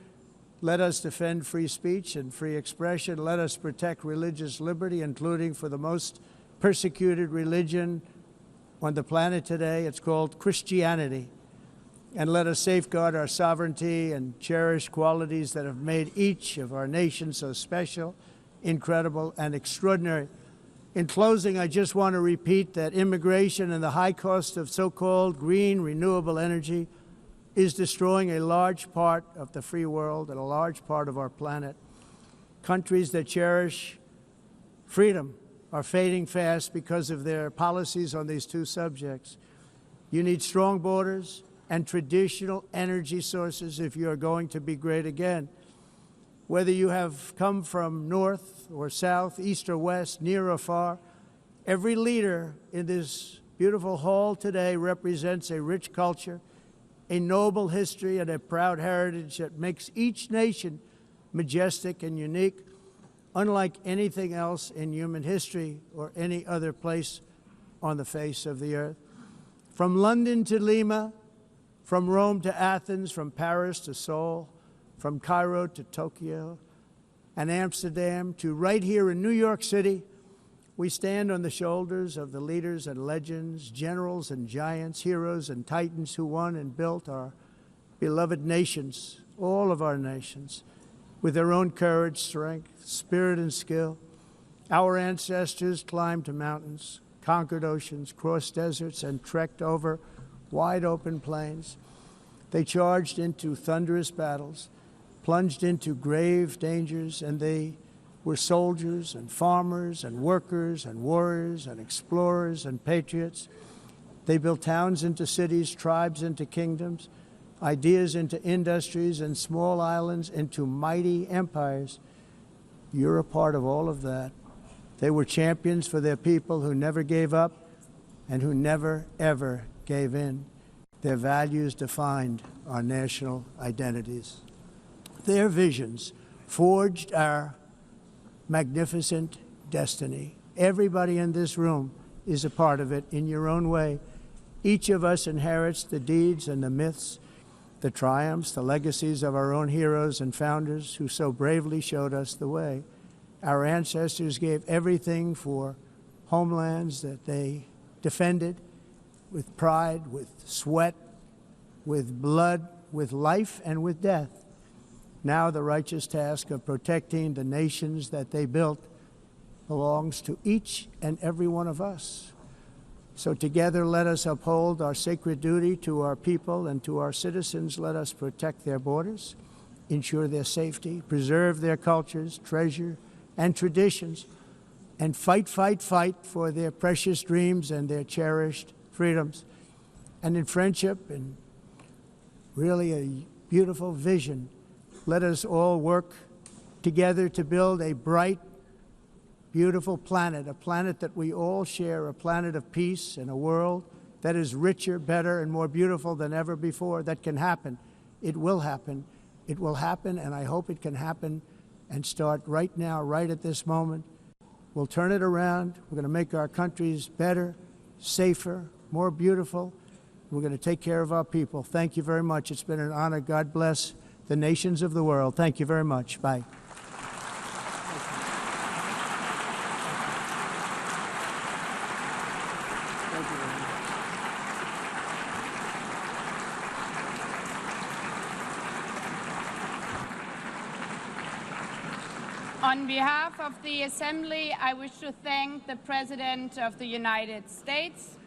let us defend free speech and free expression. Let us protect religious liberty, including for the most persecuted religion on the planet today. It's called Christianity. And let us safeguard our sovereignty and cherish qualities that have made each of our nations so special, incredible, and extraordinary. In closing, I just want to repeat that immigration and the high cost of so-called green renewable energy is destroying a large part of the free world and a large part of our planet. Countries that cherish freedom are fading fast because of their policies on these two subjects. You need strong borders and traditional energy sources if you are going to be great again. Whether you have come from north or south, east or west, near or far, every leader in this beautiful hall today represents a rich culture, a noble history, and a proud heritage that makes each nation majestic and unique, unlike anything else in human history or any other place on the face of the earth. From London to Lima, from Rome to Athens, from Paris to Seoul, from Cairo to Tokyo and Amsterdam to right here in New York City, we stand on the shoulders of the leaders and legends, generals and giants, heroes and titans who won and built our beloved nations, all of our nations, with their own courage, strength, spirit, and skill. Our ancestors climbed mountains, conquered oceans, crossed deserts, and trekked over wide open plains. They charged into thunderous battles, plunged into grave dangers, and they were soldiers and farmers and workers and warriors and explorers and patriots. They built towns into cities, tribes into kingdoms, ideas into industries, and small islands into mighty empires. You're a part of all of that. They were champions for their people who never gave up and who never, ever gave in. Their values defined our national identities. Their visions forged our magnificent destiny. Everybody in this room is a part of it in your own way. Each of us inherits the deeds and the myths, the triumphs, the legacies of our own heroes and founders who so bravely showed us the way. Our ancestors gave everything for homelands that they defended with pride, with sweat, with blood, with life, and with death. Now the righteous task of protecting the nations that they built belongs to each and every one of us. So together let us uphold our sacred duty to our people and to our citizens. Let us protect their borders, ensure their safety, preserve their cultures, treasure, and traditions, and fight, fight, fight for their precious dreams and their cherished freedoms. And in friendship and really a beautiful vision, let us all work together to build a bright, beautiful planet, a planet that we all share, a planet of peace and a world that is richer, better, and more beautiful than ever before. That can happen. It will happen. It will happen, and I hope it can happen and start right now, right at this moment. We'll turn it around. We're going to make our countries better, safer, more beautiful. We're going to take care of our people. Thank you very much. It's been an honor. God bless the nations of the world. Thank you very much. Bye. On behalf of the Assembly, I wish to thank the President of the United States,